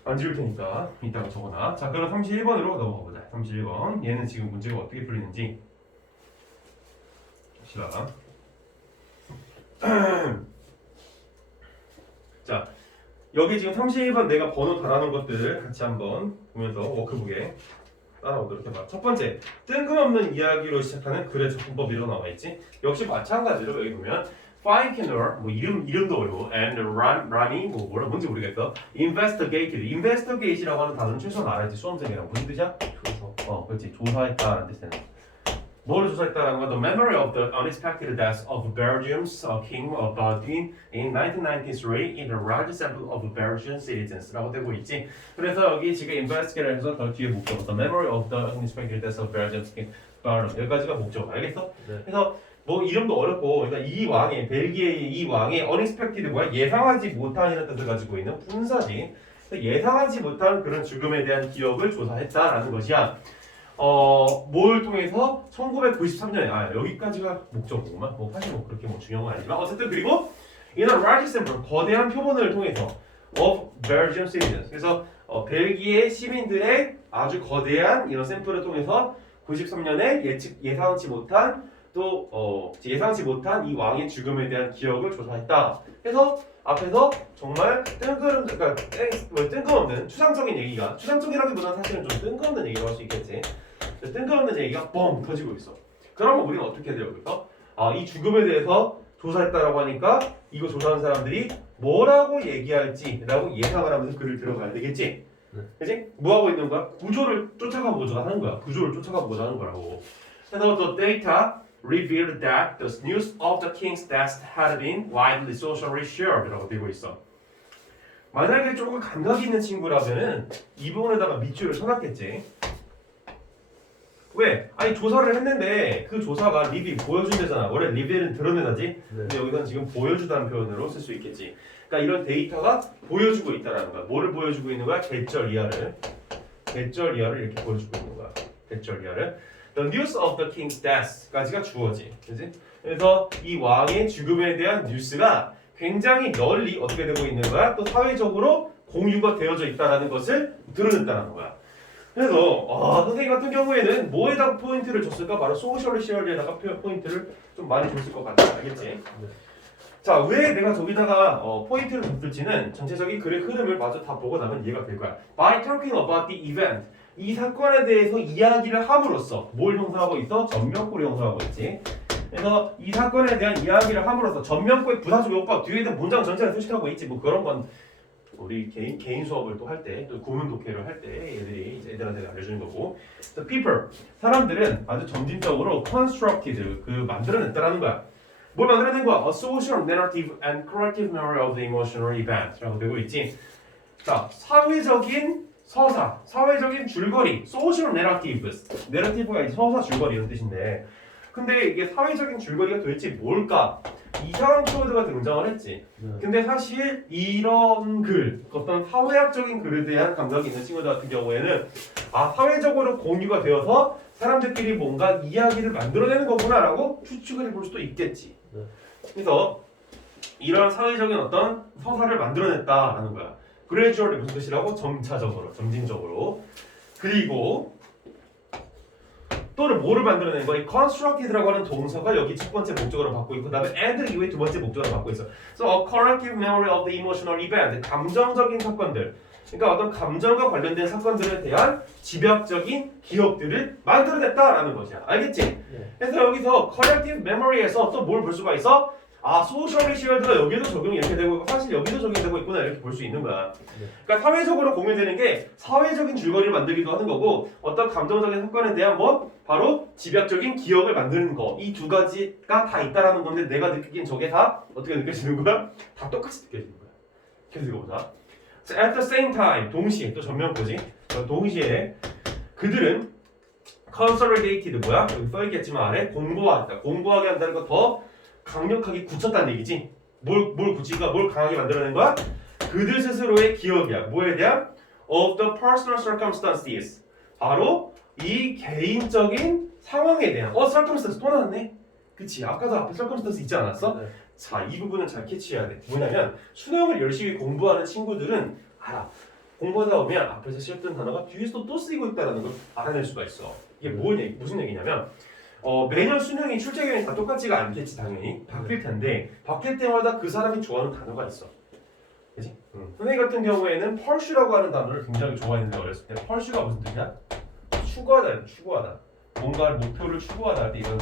안 지울 테니까 이따가 적어놔. 자, 그럼 31번으로 넘어가 보자. 31번. 얘는 지금 문제가 어떻게 풀리는지 봅시다. 자, 여기 지금 31번 내가 번호 달아놓은 것들 같이 한번 보면서 워크북에 따라오도록 해봐. 첫 번째, 뜬금없는 이야기로 시작하는 글의 접근법이라고 나와있지. 역시 마찬가지로 여기 보면 find killer, 이름도 어려워. and running, 뭔지 모르겠어. investigate이라고 하는 단어는 최소한 알아야지. 수험생이랑 무슨 뜻이야? 조사. 그렇지. 조사했다라는 뜻이네. 뭐를 조사했다라는 건 the memory of the unexpected death of Belgium's king Baudouin in 1993 in a large sample of Belgian citizens라고 되고 있지. 그래서 여기 지금 investigate를 해서 더 뒤에 목적어 the memory of the unexpected death of Belgium's king Baudouin 여기까지가 목적어. 알겠어? 네. 그래서 이름도 어렵고 그러니까 이 왕의 벨기에의 이 왕의 unexpected 예상하지 못한이라는 뜻을 가지고 있는 분사지. 예상하지 못한 그런 죽음에 대한 기억을 조사했다라는 것이야. 뭘 통해서 1993년에 여기까지가 목적어구만. 사실 그렇게 중요한 건 아니지만 어쨌든 그리고 in a large sample 거대한 표본을 통해서 of Belgian citizens 그래서 벨기에 시민들의 아주 거대한 이런 샘플을 통해서 93년에 예상치 못한 예상치 못한 이 왕의 죽음에 대한 기억을 조사했다. 해서 앞에서 정말 뜬금없는 추상적인 얘기가 추상적이라기보다는 사실은 좀 뜬금없는 얘기라고 할 수 있겠지. 뜬금없는 얘기가 뻥 터지고 있어. 그러면 우리는 어떻게 해야 되겠어? 이 죽음에 대해서 조사했다라고 하니까 이거 조사한 사람들이 뭐라고 얘기할지라고 예상을 하면서 글을 들어가야 되겠지. 그치? 뭐 하고 있는 거야? 구조를 쫓아가보자 하는 거야. 구조를 쫓아가보자 하는 거라고. 그래서 the data revealed that the news of the king's death had been widely socially shared라고 되고 있어. 만약에 조금 감각 있는 친구라면은 이 부분에다가 밑줄을 쳐놨겠지. 왜? 조사를 했는데 그 조사가 리뷰 보여준대잖아. 원래 리뷰는 드러내다지. 근데 여기서는 지금 보여주다는 표현으로 쓸 수 있겠지. 그러니까 이런 데이터가 보여주고 있다라는 거야. 뭐를 보여주고 있는 거야? 계절 이하를 이렇게 보여주고 있는 거야. 계절 이하를. The news of the king's death까지가 주어지. 그지? 그래서 이 왕의 죽음에 대한 뉴스가 굉장히 널리 어떻게 되고 있는 거야? 또 사회적으로 공유가 되어져 있다라는 것을 드러냈다는 거야. 그래서 선생님 같은 경우에는 뭐에다가 포인트를 줬을까? 바로 소셜 시어리에다가 포인트를 좀 많이 줬을 것 같아. 알겠지? 네. 자, 왜 내가 저기다가 포인트를 줬을지는 전체적인 글의 흐름을 마저 다 보고 나면 이해가 될 거야. By talking about the event 이 사건에 대해서 이야기를 함으로써 뭘 형성하고 있어? 전면구를 형성하고 있지. 그래서 이 사건에 대한 이야기를 함으로써 전면구의 부사적 용법 뒤에 있는 문장 전체를 소식하고 있지. 그런 건 우리 개인 수업을 또 할 때, 또 구문 독해를 할 때 애들한테 알려주는 거고. The people 사람들은 아주 점진적으로 constructed 만들어냈다라는 거야. 뭘 만들어낸 거야? A social narrative and corrective memory of the emotional event라고 되고 있지. 자, 사회적인 서사, 사회적인 줄거리, social narratives. narrative가 서사, 줄거리 이런 뜻인데, 근데 이게 사회적인 줄거리가 도대체 뭘까? 이상한 키워드가 등장을 했지. 근데 사실 이런 어떤 사회학적인 글에 대한 감각이 있는 친구들 같은 경우에는 사회적으로 공유가 되어서 사람들끼리 뭔가 이야기를 만들어내는 거구나라고 추측을 해볼 수도 있겠지. 그래서 이런 사회적인 어떤 서사를 만들어냈다라는 거야. gradually 무슨 뜻이라고? 점차적으로, 점진적으로. 그리고 또는 뭐를 만들어내는 거야? 이 constructed라고 하는 동사가 여기 첫 번째 목적어로 받고 있고 그다음에 and 이후에 두 번째 목적어로 받고 있어. So a collective memory of the emotional event. 감정적인 사건들. 그러니까 어떤 감정과 관련된 사건들에 대한 집약적인 기억들을 만들어냈다라는 것이야. 알겠지? 네. 그래서 여기서 collective memory에서 또 뭘 볼 수가 있어? 아, socially shared가 여기도 적용이 이렇게 되고 있고 사실 여기도 적용되고 있구나 이렇게 볼 수 있는 거야. 네. 그러니까 사회적으로 공유되는 게 사회적인 줄거리를 만들기도 하는 거고 어떤 감정적인 사건에 대한 뭐 바로 집약적인 기억을 만드는 거 이 두 가지가 다 있다라는 건데 내가 느끼기엔 저게 다 어떻게 느껴지는 거야? 다 똑같이 느껴지는 거야. 계속 읽어보자. So at the same time 동시에 또 전면보지 동시에 그들은 consolidated 뭐야? 여기 써있겠지만 아래 공고하다. 공고하게 한다는 거 더 강력하게 굳혔다는 얘기지. 뭘 굳히니까 뭘 강하게 만들어낸 거야? 그들 스스로의 기억이야. 뭐에 대한? Of the personal circumstances. 바로 이 개인적인 상황에 대한. circumstance 또 나왔네. 그치? 아까도 앞에 circumstance 있지 않았어? 네. 자, 이 부분은 잘 캐치해야 돼. 뭐냐면 수능을 열심히 공부하는 친구들은 알아. 공부하다 보면 앞에서 쓰였던 단어가 뒤에서 또 쓰이고 있다는 걸 알아낼 수가 있어. 이게 무슨 얘기냐면 매년 수능이 출제 기간이 다 똑같지가 않겠지 당연히 바뀔 텐데 바뀔 때마다 그 사람이 좋아하는 단어가 있어. 그지? 선생님 같은 경우에는 펄슈라고 하는 단어를 굉장히 좋아했는데 어렸을 때 펄슈가 무슨 뜻이야? 추구하다, 추구하다. 뭔가 목표를 추구하다 할 때 이런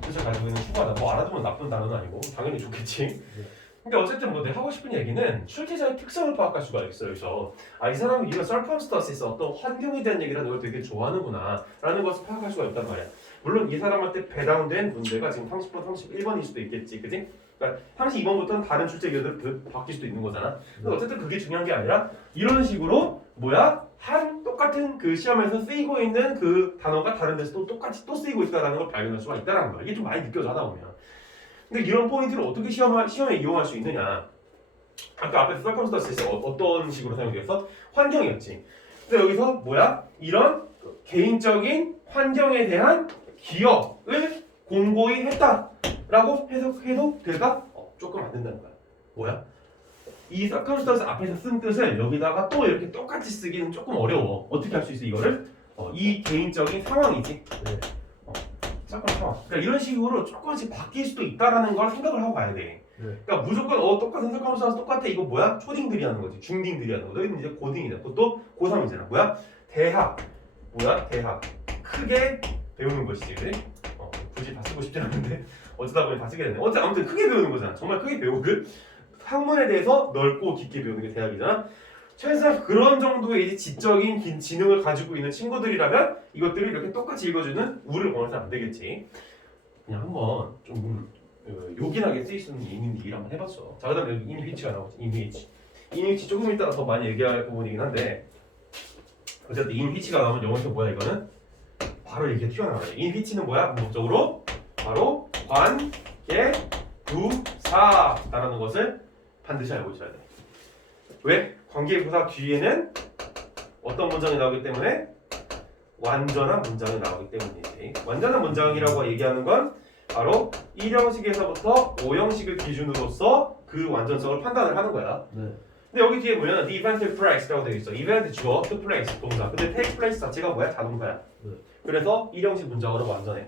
뜻을 가지고 있는 추구하다. 뭐 알아두면 나쁜 단어는 아니고 당연히 좋겠지. 근데 어쨌든 뭐 내가 하고 싶은 얘기는 출제자의 특성을 파악할 수가 있어요. 그래서 이 사람은 이런 circumstances 어떤 환경에 대한 얘기를 하는 걸 되게 좋아하는구나 라는 것을 파악할 수가 있단 말이야. 물론 이 사람한테 배당된 문제가 지금 30번, 31번일 수도 있겠지, 그지? 그러니까 32번부터는 다른 출제 기호들 바뀔 수도 있는 거잖아. 근데 어쨌든 그게 중요한 게 아니라 이런 식으로 뭐야? 한 똑같은 그 시험에서 쓰이고 있는 그 단어가 다른 데서 또 똑같이 또 쓰이고 있다는 걸 발견할 수가 있다는 거야. 이게 좀 많이 느껴져 하다 보면. 근데 이런 포인트를 어떻게 시험에 이용할 수 있느냐? 아까 앞에서 circumstances에서 어떤 식으로 사용되었어? 환경이었지. 근데 여기서 뭐야? 이런 개인적인 환경에 대한 기억을 공고히 했다라고 해석해도 될까? 조금 안 된다는 거야. 뭐야? 이 circumstance 앞에서 쓴 뜻을 여기다가 또 이렇게 똑같이 쓰기는 조금 어려워. 어떻게 할 수 있어 이거를? 이 개인적인 상황이지. 네. 잠깐 상황. 그러니까 이런 식으로 조금씩 바뀔 수도 있다라는 걸 생각을 하고 가야 돼. 네. 그러니까 무조건 똑같은 circumstance 똑같아. 이거 뭐야? 초딩들이 하는 거지. 중딩들이 하는 거. 너희는 이제 고딩이다. 그것도 고3이잖아. 뭐야? 대학. 뭐야? 대학. 크게 배우는 것이지. 그래? 굳이 다 쓰고 싶진 않은데 어쩌다 보니 다 쓰게 되네. 아무튼 크게 배우는 거잖아. 정말 크게 배우는 학문에 대해서 넓고 깊게 배우는 게 대학이잖아. 최소한 그런 정도의 이제 지적인 지능을 가지고 있는 친구들이라면 이것들을 이렇게 똑같이 읽어주는 우를 권해서는 안 되겠지. 그냥 한번 좀 요긴하게 쓰일 수 있는 인위치를 한번 해봤어. 자, 그다음에 여기 인위치가 나오지. 인위치 조금 이따가 더 많이 얘기할 부분이긴 한데 어쨌든 인위치가 나오면 영어에서 뭐야 이거는? 바로 이렇게 튀어나와요. 인위치는 뭐야? 궁극적으로 바로 관계 부사라는 것을 반드시 알고 있어야 돼. 왜? 관계 부사 뒤에는 어떤 문장이 나오기 때문에 완전한 문장이 나오기 때문이지. 완전한 문장이라고 얘기하는 건 바로 1형식에서부터 5형식을 기준으로서 그 완전성을 판단을 하는 거야. 네. 근데 여기 뒤에 뭐냐면 the event took place라고 되어 있어. event 주어, took place 동사. 근데 take place 자체가 뭐야? 자동사야. 네. 그래서 1형식 문장으로 완전해.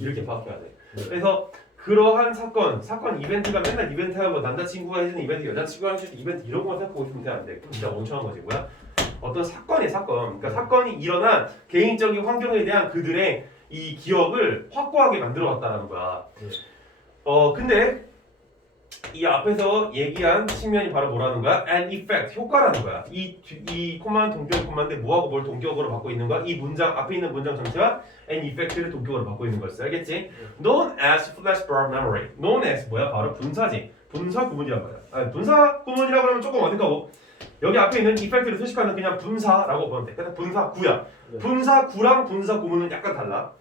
이렇게 파악해야 돼. 네. 그래서 그러한 사건 이벤트가 맨날 이벤트하고 남자친구가 해주는 이벤트, 여자친구가 해주는 이벤트 이런 거만 생각하고 있으면 안 돼. 그럼 진짜 멍청한 거지. 뭐야? 어떤 사건. 그러니까 사건이 일어난 개인적인 환경에 대한 그들의 이 기억을 확고하게 만들어갔다는 거야. 네. 근데 이 앞에서 얘기한 측면이 바로 뭐라는 거야? An effect, 효과라는 거야. 이 코마는 동격 코마인데 뭐하고 뭘 동격으로 받고 있는 거야? 이 문장 앞에 있는 문장 전체가 an effect를 동격으로 받고 있는 거였어. 알겠지? Known as flashbulb memory. Known as 뭐야? 바로 분사지. 분사 구문이란 말이야. 분사 구문이라고 하면 조금 어색하고 여기 앞에 있는 effect를 소식하는 그냥 분사라고 보면 돼. 그래서 분사구야. 네. 분사구랑 분사구문은 약간 달라.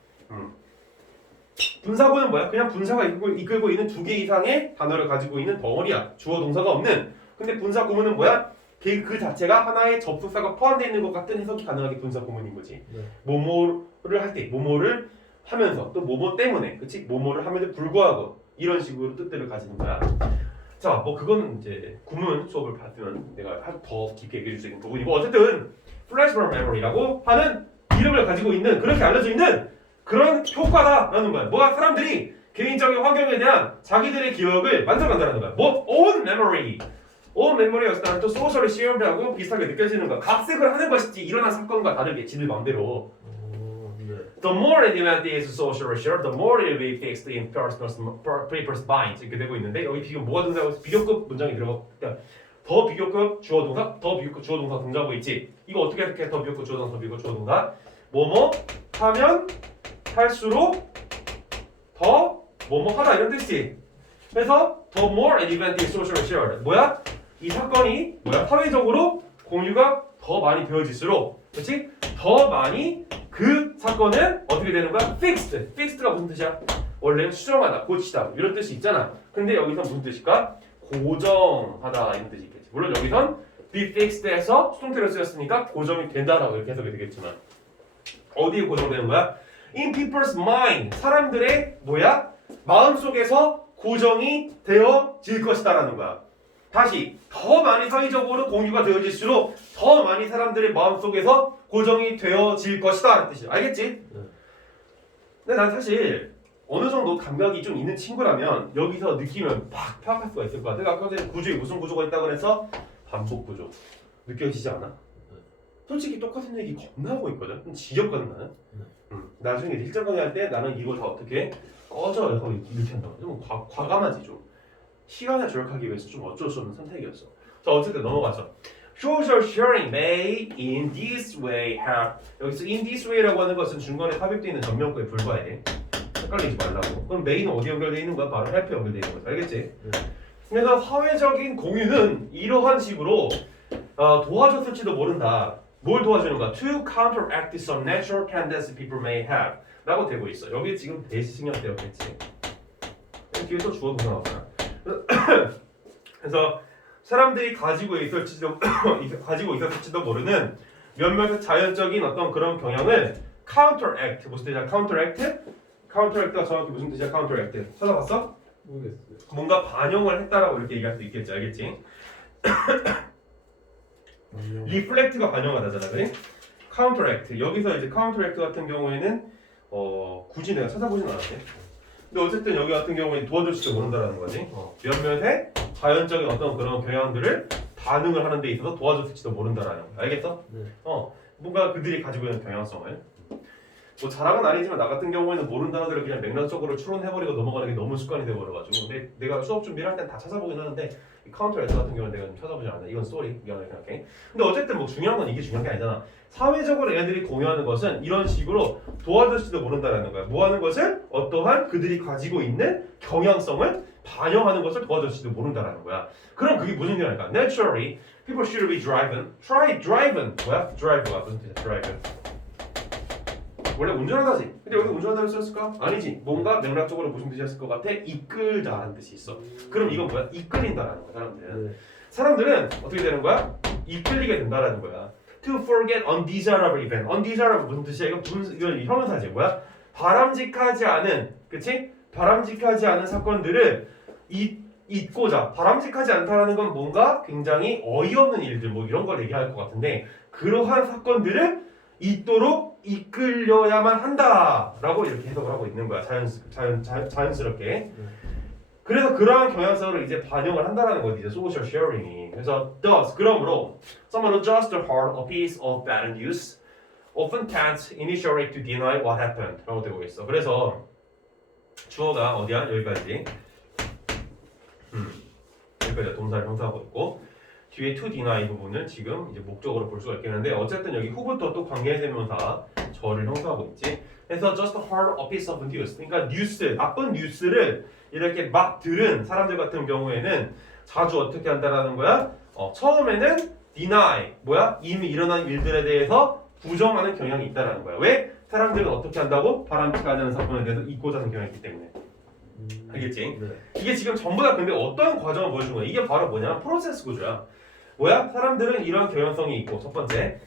분사구는 뭐야? 그냥 분사가 이끌고 있는 두 개 이상의 단어를 가지고 있는 덩어리야. 주어 동사가 없는. 근데 분사구문은 뭐야? 그 자체가 하나의 접속사가 포함되어 있는 것 같은 해석이 가능하게 분사구문인 거지. 네. 뭐뭐를 할 때, 뭐뭐를 하면서 또 뭐뭐 때문에, 그치? 뭐뭐를 함에도 불구하고 이런 식으로 뜻들을 가지는 거야. 자, 뭐 그건 이제 구문 수업을 받으면 내가 더 깊게 얘기해 줄 수 있는 부분이고 어쨌든 flashbulb memory라고 하는 이름을 가지고 있는 그렇게 알려져 있는 그런 효과다라는 거야. 뭐가 사람들이 개인적인 환경에 대한 자기들의 기억을 만들어간다는 거야. 뭐 own memory. own memory가 일단 또 소셜이 시험하고 비슷하게 느껴지는 거야. 각색을 하는 것이지 일어난 사건과 다르게 지들 마음대로. 네. The more an event is socially shared, the more it will be fixed in people's minds. 이렇게 되고 있는데 여기 비교 뭐가 등장하고 비교급 문장이 들어가. 그러니까 더 비교급 주어 동사, 더 비교급 주어 동사 등장하고 있지. 이거 어떻게 해석해? 더 비교급 주어 동사, 더 비교급 주어 동사. 뭐뭐 하면 할수록 더 뭐뭐 하다 이런 뜻이. 그래서 the more an event is socially shared. 뭐야? 이 사건이 뭐야? 사회적으로 공유가 더 많이 되어질수록, 그렇지? 더 많이 그 사건은 어떻게 되는 거야? fixed. fixed가 무슨 뜻이야? 원래 수정하다, 고치다 이런 뜻이 있잖아. 근데 여기서 무슨 뜻일까? 고정하다 이런 뜻이 있겠지. 물론 여기선 be fixed에서 수동태로 쓰였으니까 고정이 된다라고 이렇게 해석이 되겠지만 어디에 고정되는 거야? In people's mind. 사람들의 뭐야? 마음속에서 고정이 되어질 것이다라는 거야. 다시 더 많이 사회적으로 공유가 되어질수록 더 많이 사람들의 마음속에서 고정이 되어질 것이다 라는 뜻이야. 알겠지? 네. 근데 난 사실 어느 정도 감각이 좀 있는 친구라면 여기서 느낌을 팍 파악할 수가 있을 것 같아. 아까 전에 구조에 무슨 구조가 있다고 그래서 반복 구조 느껴지지 않아? 솔직히 똑같은 얘기 겁나 하고 있거든. 좀 지겹거든 나는. 나중에 일정 강의할 때 나는 이거 다 어떻게 꺼져 이렇게 한다고. 좀 과감하지 좀. 시간을 절약하기 위해서 좀 어쩔 수 없는 선택이었어. 자 어쨌든 넘어가죠. Social sharing may in this way have. 여기서 in this way라고 하는 것은 중간에 삽입되어 있는 전명구에 불과해. 헷갈리지 말라고. 그럼 may는 어디 연결되어 있는 거야? 바로 help에 연결되어 있는 거야. 알겠지? 그래서 사회적인 공유는 이러한 식으로 도와줬을지도 모른다. 뭘 도와주는 거야? To counteract some natural tendency people may have 라고 되고 있어. 여기 지금 대시 신경 되었겠지. 뒤에 또 주어 동사 나왔잖아. 그래서 사람들이 가지고 있었을지도 모르는 몇몇 자연적인 어떤 그런 경향을 counteract. 무슨 뜻이야? counteract? counteract가 정확히 무슨 뜻이야? counteract. 찾아봤어? 모르겠어요. 뭔가 반영을 했다라고 이렇게 얘기할 수 있겠지. 알겠지? reflect가 반영하다잖아. 그래? counteract. 여기서 이제 counteract 같은 경우에는 굳이 내가 찾아보진 않았네. 근데 어쨌든 여기 같은 경우에 도와줄지도 모른다라는 거지. 몇몇의 자연적인 어떤 그런 경향들을 반응을 하는 데 있어서 도와줬을지도 모른다라는 거. 알겠어? 네. 뭔가 그들이 가지고 있는 경향성을. 뭐 자랑은 아니지만 나 같은 경우에는 모르는 단어들을 그냥 맥락적으로 추론해버리고 넘어가는 게 너무 습관이 돼버려가지고. 근데 내가 수업 준비를 할 땐 다 찾아보긴 하는데 이 카운터 에서 같은 경우는 내가 좀 찾아보지 않아. 이건 스토리. 미안하게 생각해. 근데 어쨌든 뭐 중요한 건 이게 중요한 게 아니잖아. 사회적으로 얘네들이 공유하는 것은 이런 식으로 도와줄지도 모른다라는 거야. 뭐 하는 것을? 어떠한 그들이 가지고 있는 경향성을 반영하는 것을 도와줄지도 모른다라는 거야. 그럼 그게 무슨 의미일까? Naturally, people should be driven. driven. 뭐야? drive가 무슨 뜻이야? driven. 원래 운전하다지. 근데 여기 운전하다를 썼을까? 아니지. 뭔가 맥락적으로 무슨 뜻이었을 것 같아? 이끌다라는 뜻이 있어. 그럼 이건 뭐야? 이끌린다라는 거야. 사람들은. 네. 사람들은 어떻게 되는 거야? 이끌리게 된다라는 거야. To forget undesirable event. undesirable 무슨 뜻이야? 이건 형용사지. 뭐야? 바람직하지 않은, 그치? 바람직하지 않은 사건들을 잊고자. 바람직하지 않다라는 건 뭔가 굉장히 어이없는 일들 뭐 이런 걸 얘기할 것 같은데 그러한 사건들을 잊도록 이끌려야만 한다라고 이렇게 해석을 하고 있는 거야. 자연스럽게. 그래서 그러한 경향성을 이제 반영을 한다라는 거지. 이제 social sharing이. 그래서 thus 그러므로 someone who just heard a piece of bad news often can't initiate to deny what happened 라고 되고 있어. 그래서 주어가 어디야? 여기까지. 여기까지 동사를 형성하고 있고 뒤에 to deny 부분은 지금 이제 목적으로 볼 수가 있겠는데 어쨌든 여기 후부터 또 관계대명사 저를 형성하고 있지. 그래서 just heard a piece of news. 그러니까 뉴스, 나쁜 뉴스를 이렇게 막 들은 사람들 같은 경우에는 자주 어떻게 한다라는 거야? 처음에는 deny, 뭐야? 이미 일어난 일들에 대해서 부정하는 경향이 있다라는 거야. 왜? 사람들은 어떻게 한다고? 바람직하지 않은 사건에 대해서 잊고자 하는 경향이 있기 때문에. 알겠지? 네. 이게 지금 전부 다 근데 어떤 과정을 보여준 거야? 이게 바로 뭐냐? 프로세스 구조야. 뭐야? 사람들은 이러한 경향성이 있고 첫 번째.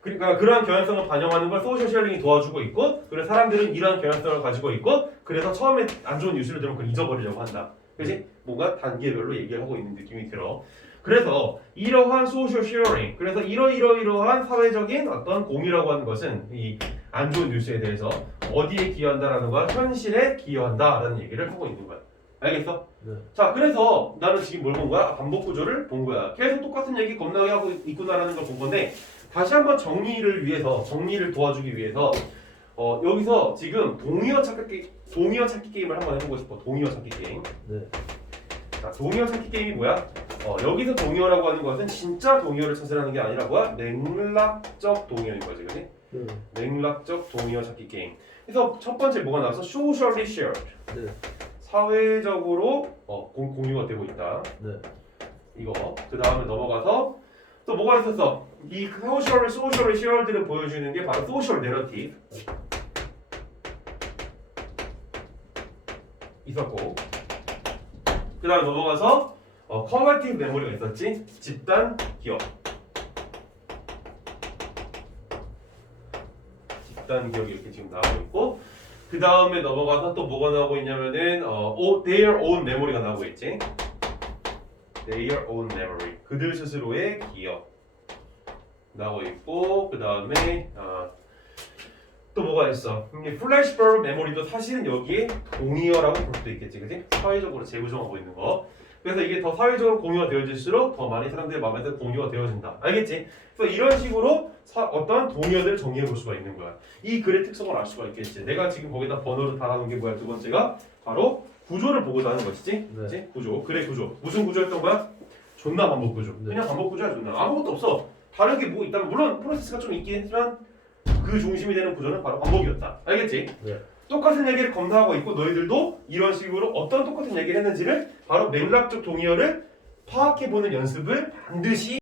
그러니까 그러한 경향성을 반영하는 걸 소셜 쉐어링이 도와주고 있고 그래서 사람들은 이러한 경향성을 가지고 있고 그래서 처음에 안 좋은 뉴스를 들으면 그걸 잊어버리려고 한다. 그렇지? 뭔가 단계별로 얘기를 하고 있는 느낌이 들어. 그래서 이러한 소셜 쉐어링 그래서 이러한 사회적인 어떤 공유라고 하는 것은 이 안 좋은 뉴스에 대해서 어디에 기여한다라는 거야? 현실에 기여한다라는 얘기를 하고 있는 거야. 알겠어? 네. 자, 그래서 나는 지금 뭘 본 거야? 반복 구조를 본 거야. 계속 똑같은 얘기 겁나게 하고 있구나라는 걸 본 건데 다시 한번 정리를 도와주기 위해서 여기서 지금 동의어 찾기 게임을 한번 해보고 싶어. 동의어 찾기 게임. 네. 자, 동의어 찾기 게임이 뭐야? 여기서 동의어라고 하는 것은 진짜 동의어를 찾으라는 게 아니라 뭐야? 맥락적 동의어인 거지, 그지? 네. 맥락적 동의어 찾기 게임. 그래서 첫 번째 뭐가 나왔어? Socially shared. 네. 사회적으로 공유가 되고 있다. 네. 이거. 그 다음에 넘어가서 또 뭐가 있었어? 이 socially shared를 보여주는 게 바로 social narrative. 있었고. 그 다음에 넘어가서 collective memory가 있었지. 집단 기억. 집단 기억이 이렇게 지금 나오고 있고. 그 다음에 넘어가서 또 뭐가 나오고 있냐면은 their own memory가 나오고 있지. their own memory. 그들 스스로의 기억 나오고 있고. 그 다음에 또 뭐가 있어? 플래시버브 메모리도 사실은 여기에 동의어라고 볼 수도 있겠지, 그지? 사회적으로 재구성하고 있는 거. 그래서 이게 더 사회적으로 공유가 되어질수록 더 많은 사람들의 마음에서 공유가 되어진다. 알겠지? 그래서 이런 식으로 어떤 동의어들을 정의해 볼 수가 있는 거야. 이 글의 특성을 알 수가 있겠지. 내가 지금 거기다 번호를 달아놓은 게 뭐야? 두 번째가 바로 구조를 보고자 하는 것이지. 네. 그치? 구조. 글의 구조. 무슨 구조였던 거야? 존나 반복 구조. 네. 그냥 반복 구조야, 존나. 아무것도 없어. 다른 게 뭐 있다면 물론 프로세스가 좀 있긴 했지만 그 중심이 되는 구조는 바로 반복이었다. 알겠지? 네. 똑같은 얘기를 검토하고 있고 너희들도 이런 식으로 어떤 똑같은 얘기를 했는지를 바로 맥락적 동의어를 파악해보는 연습을 반드시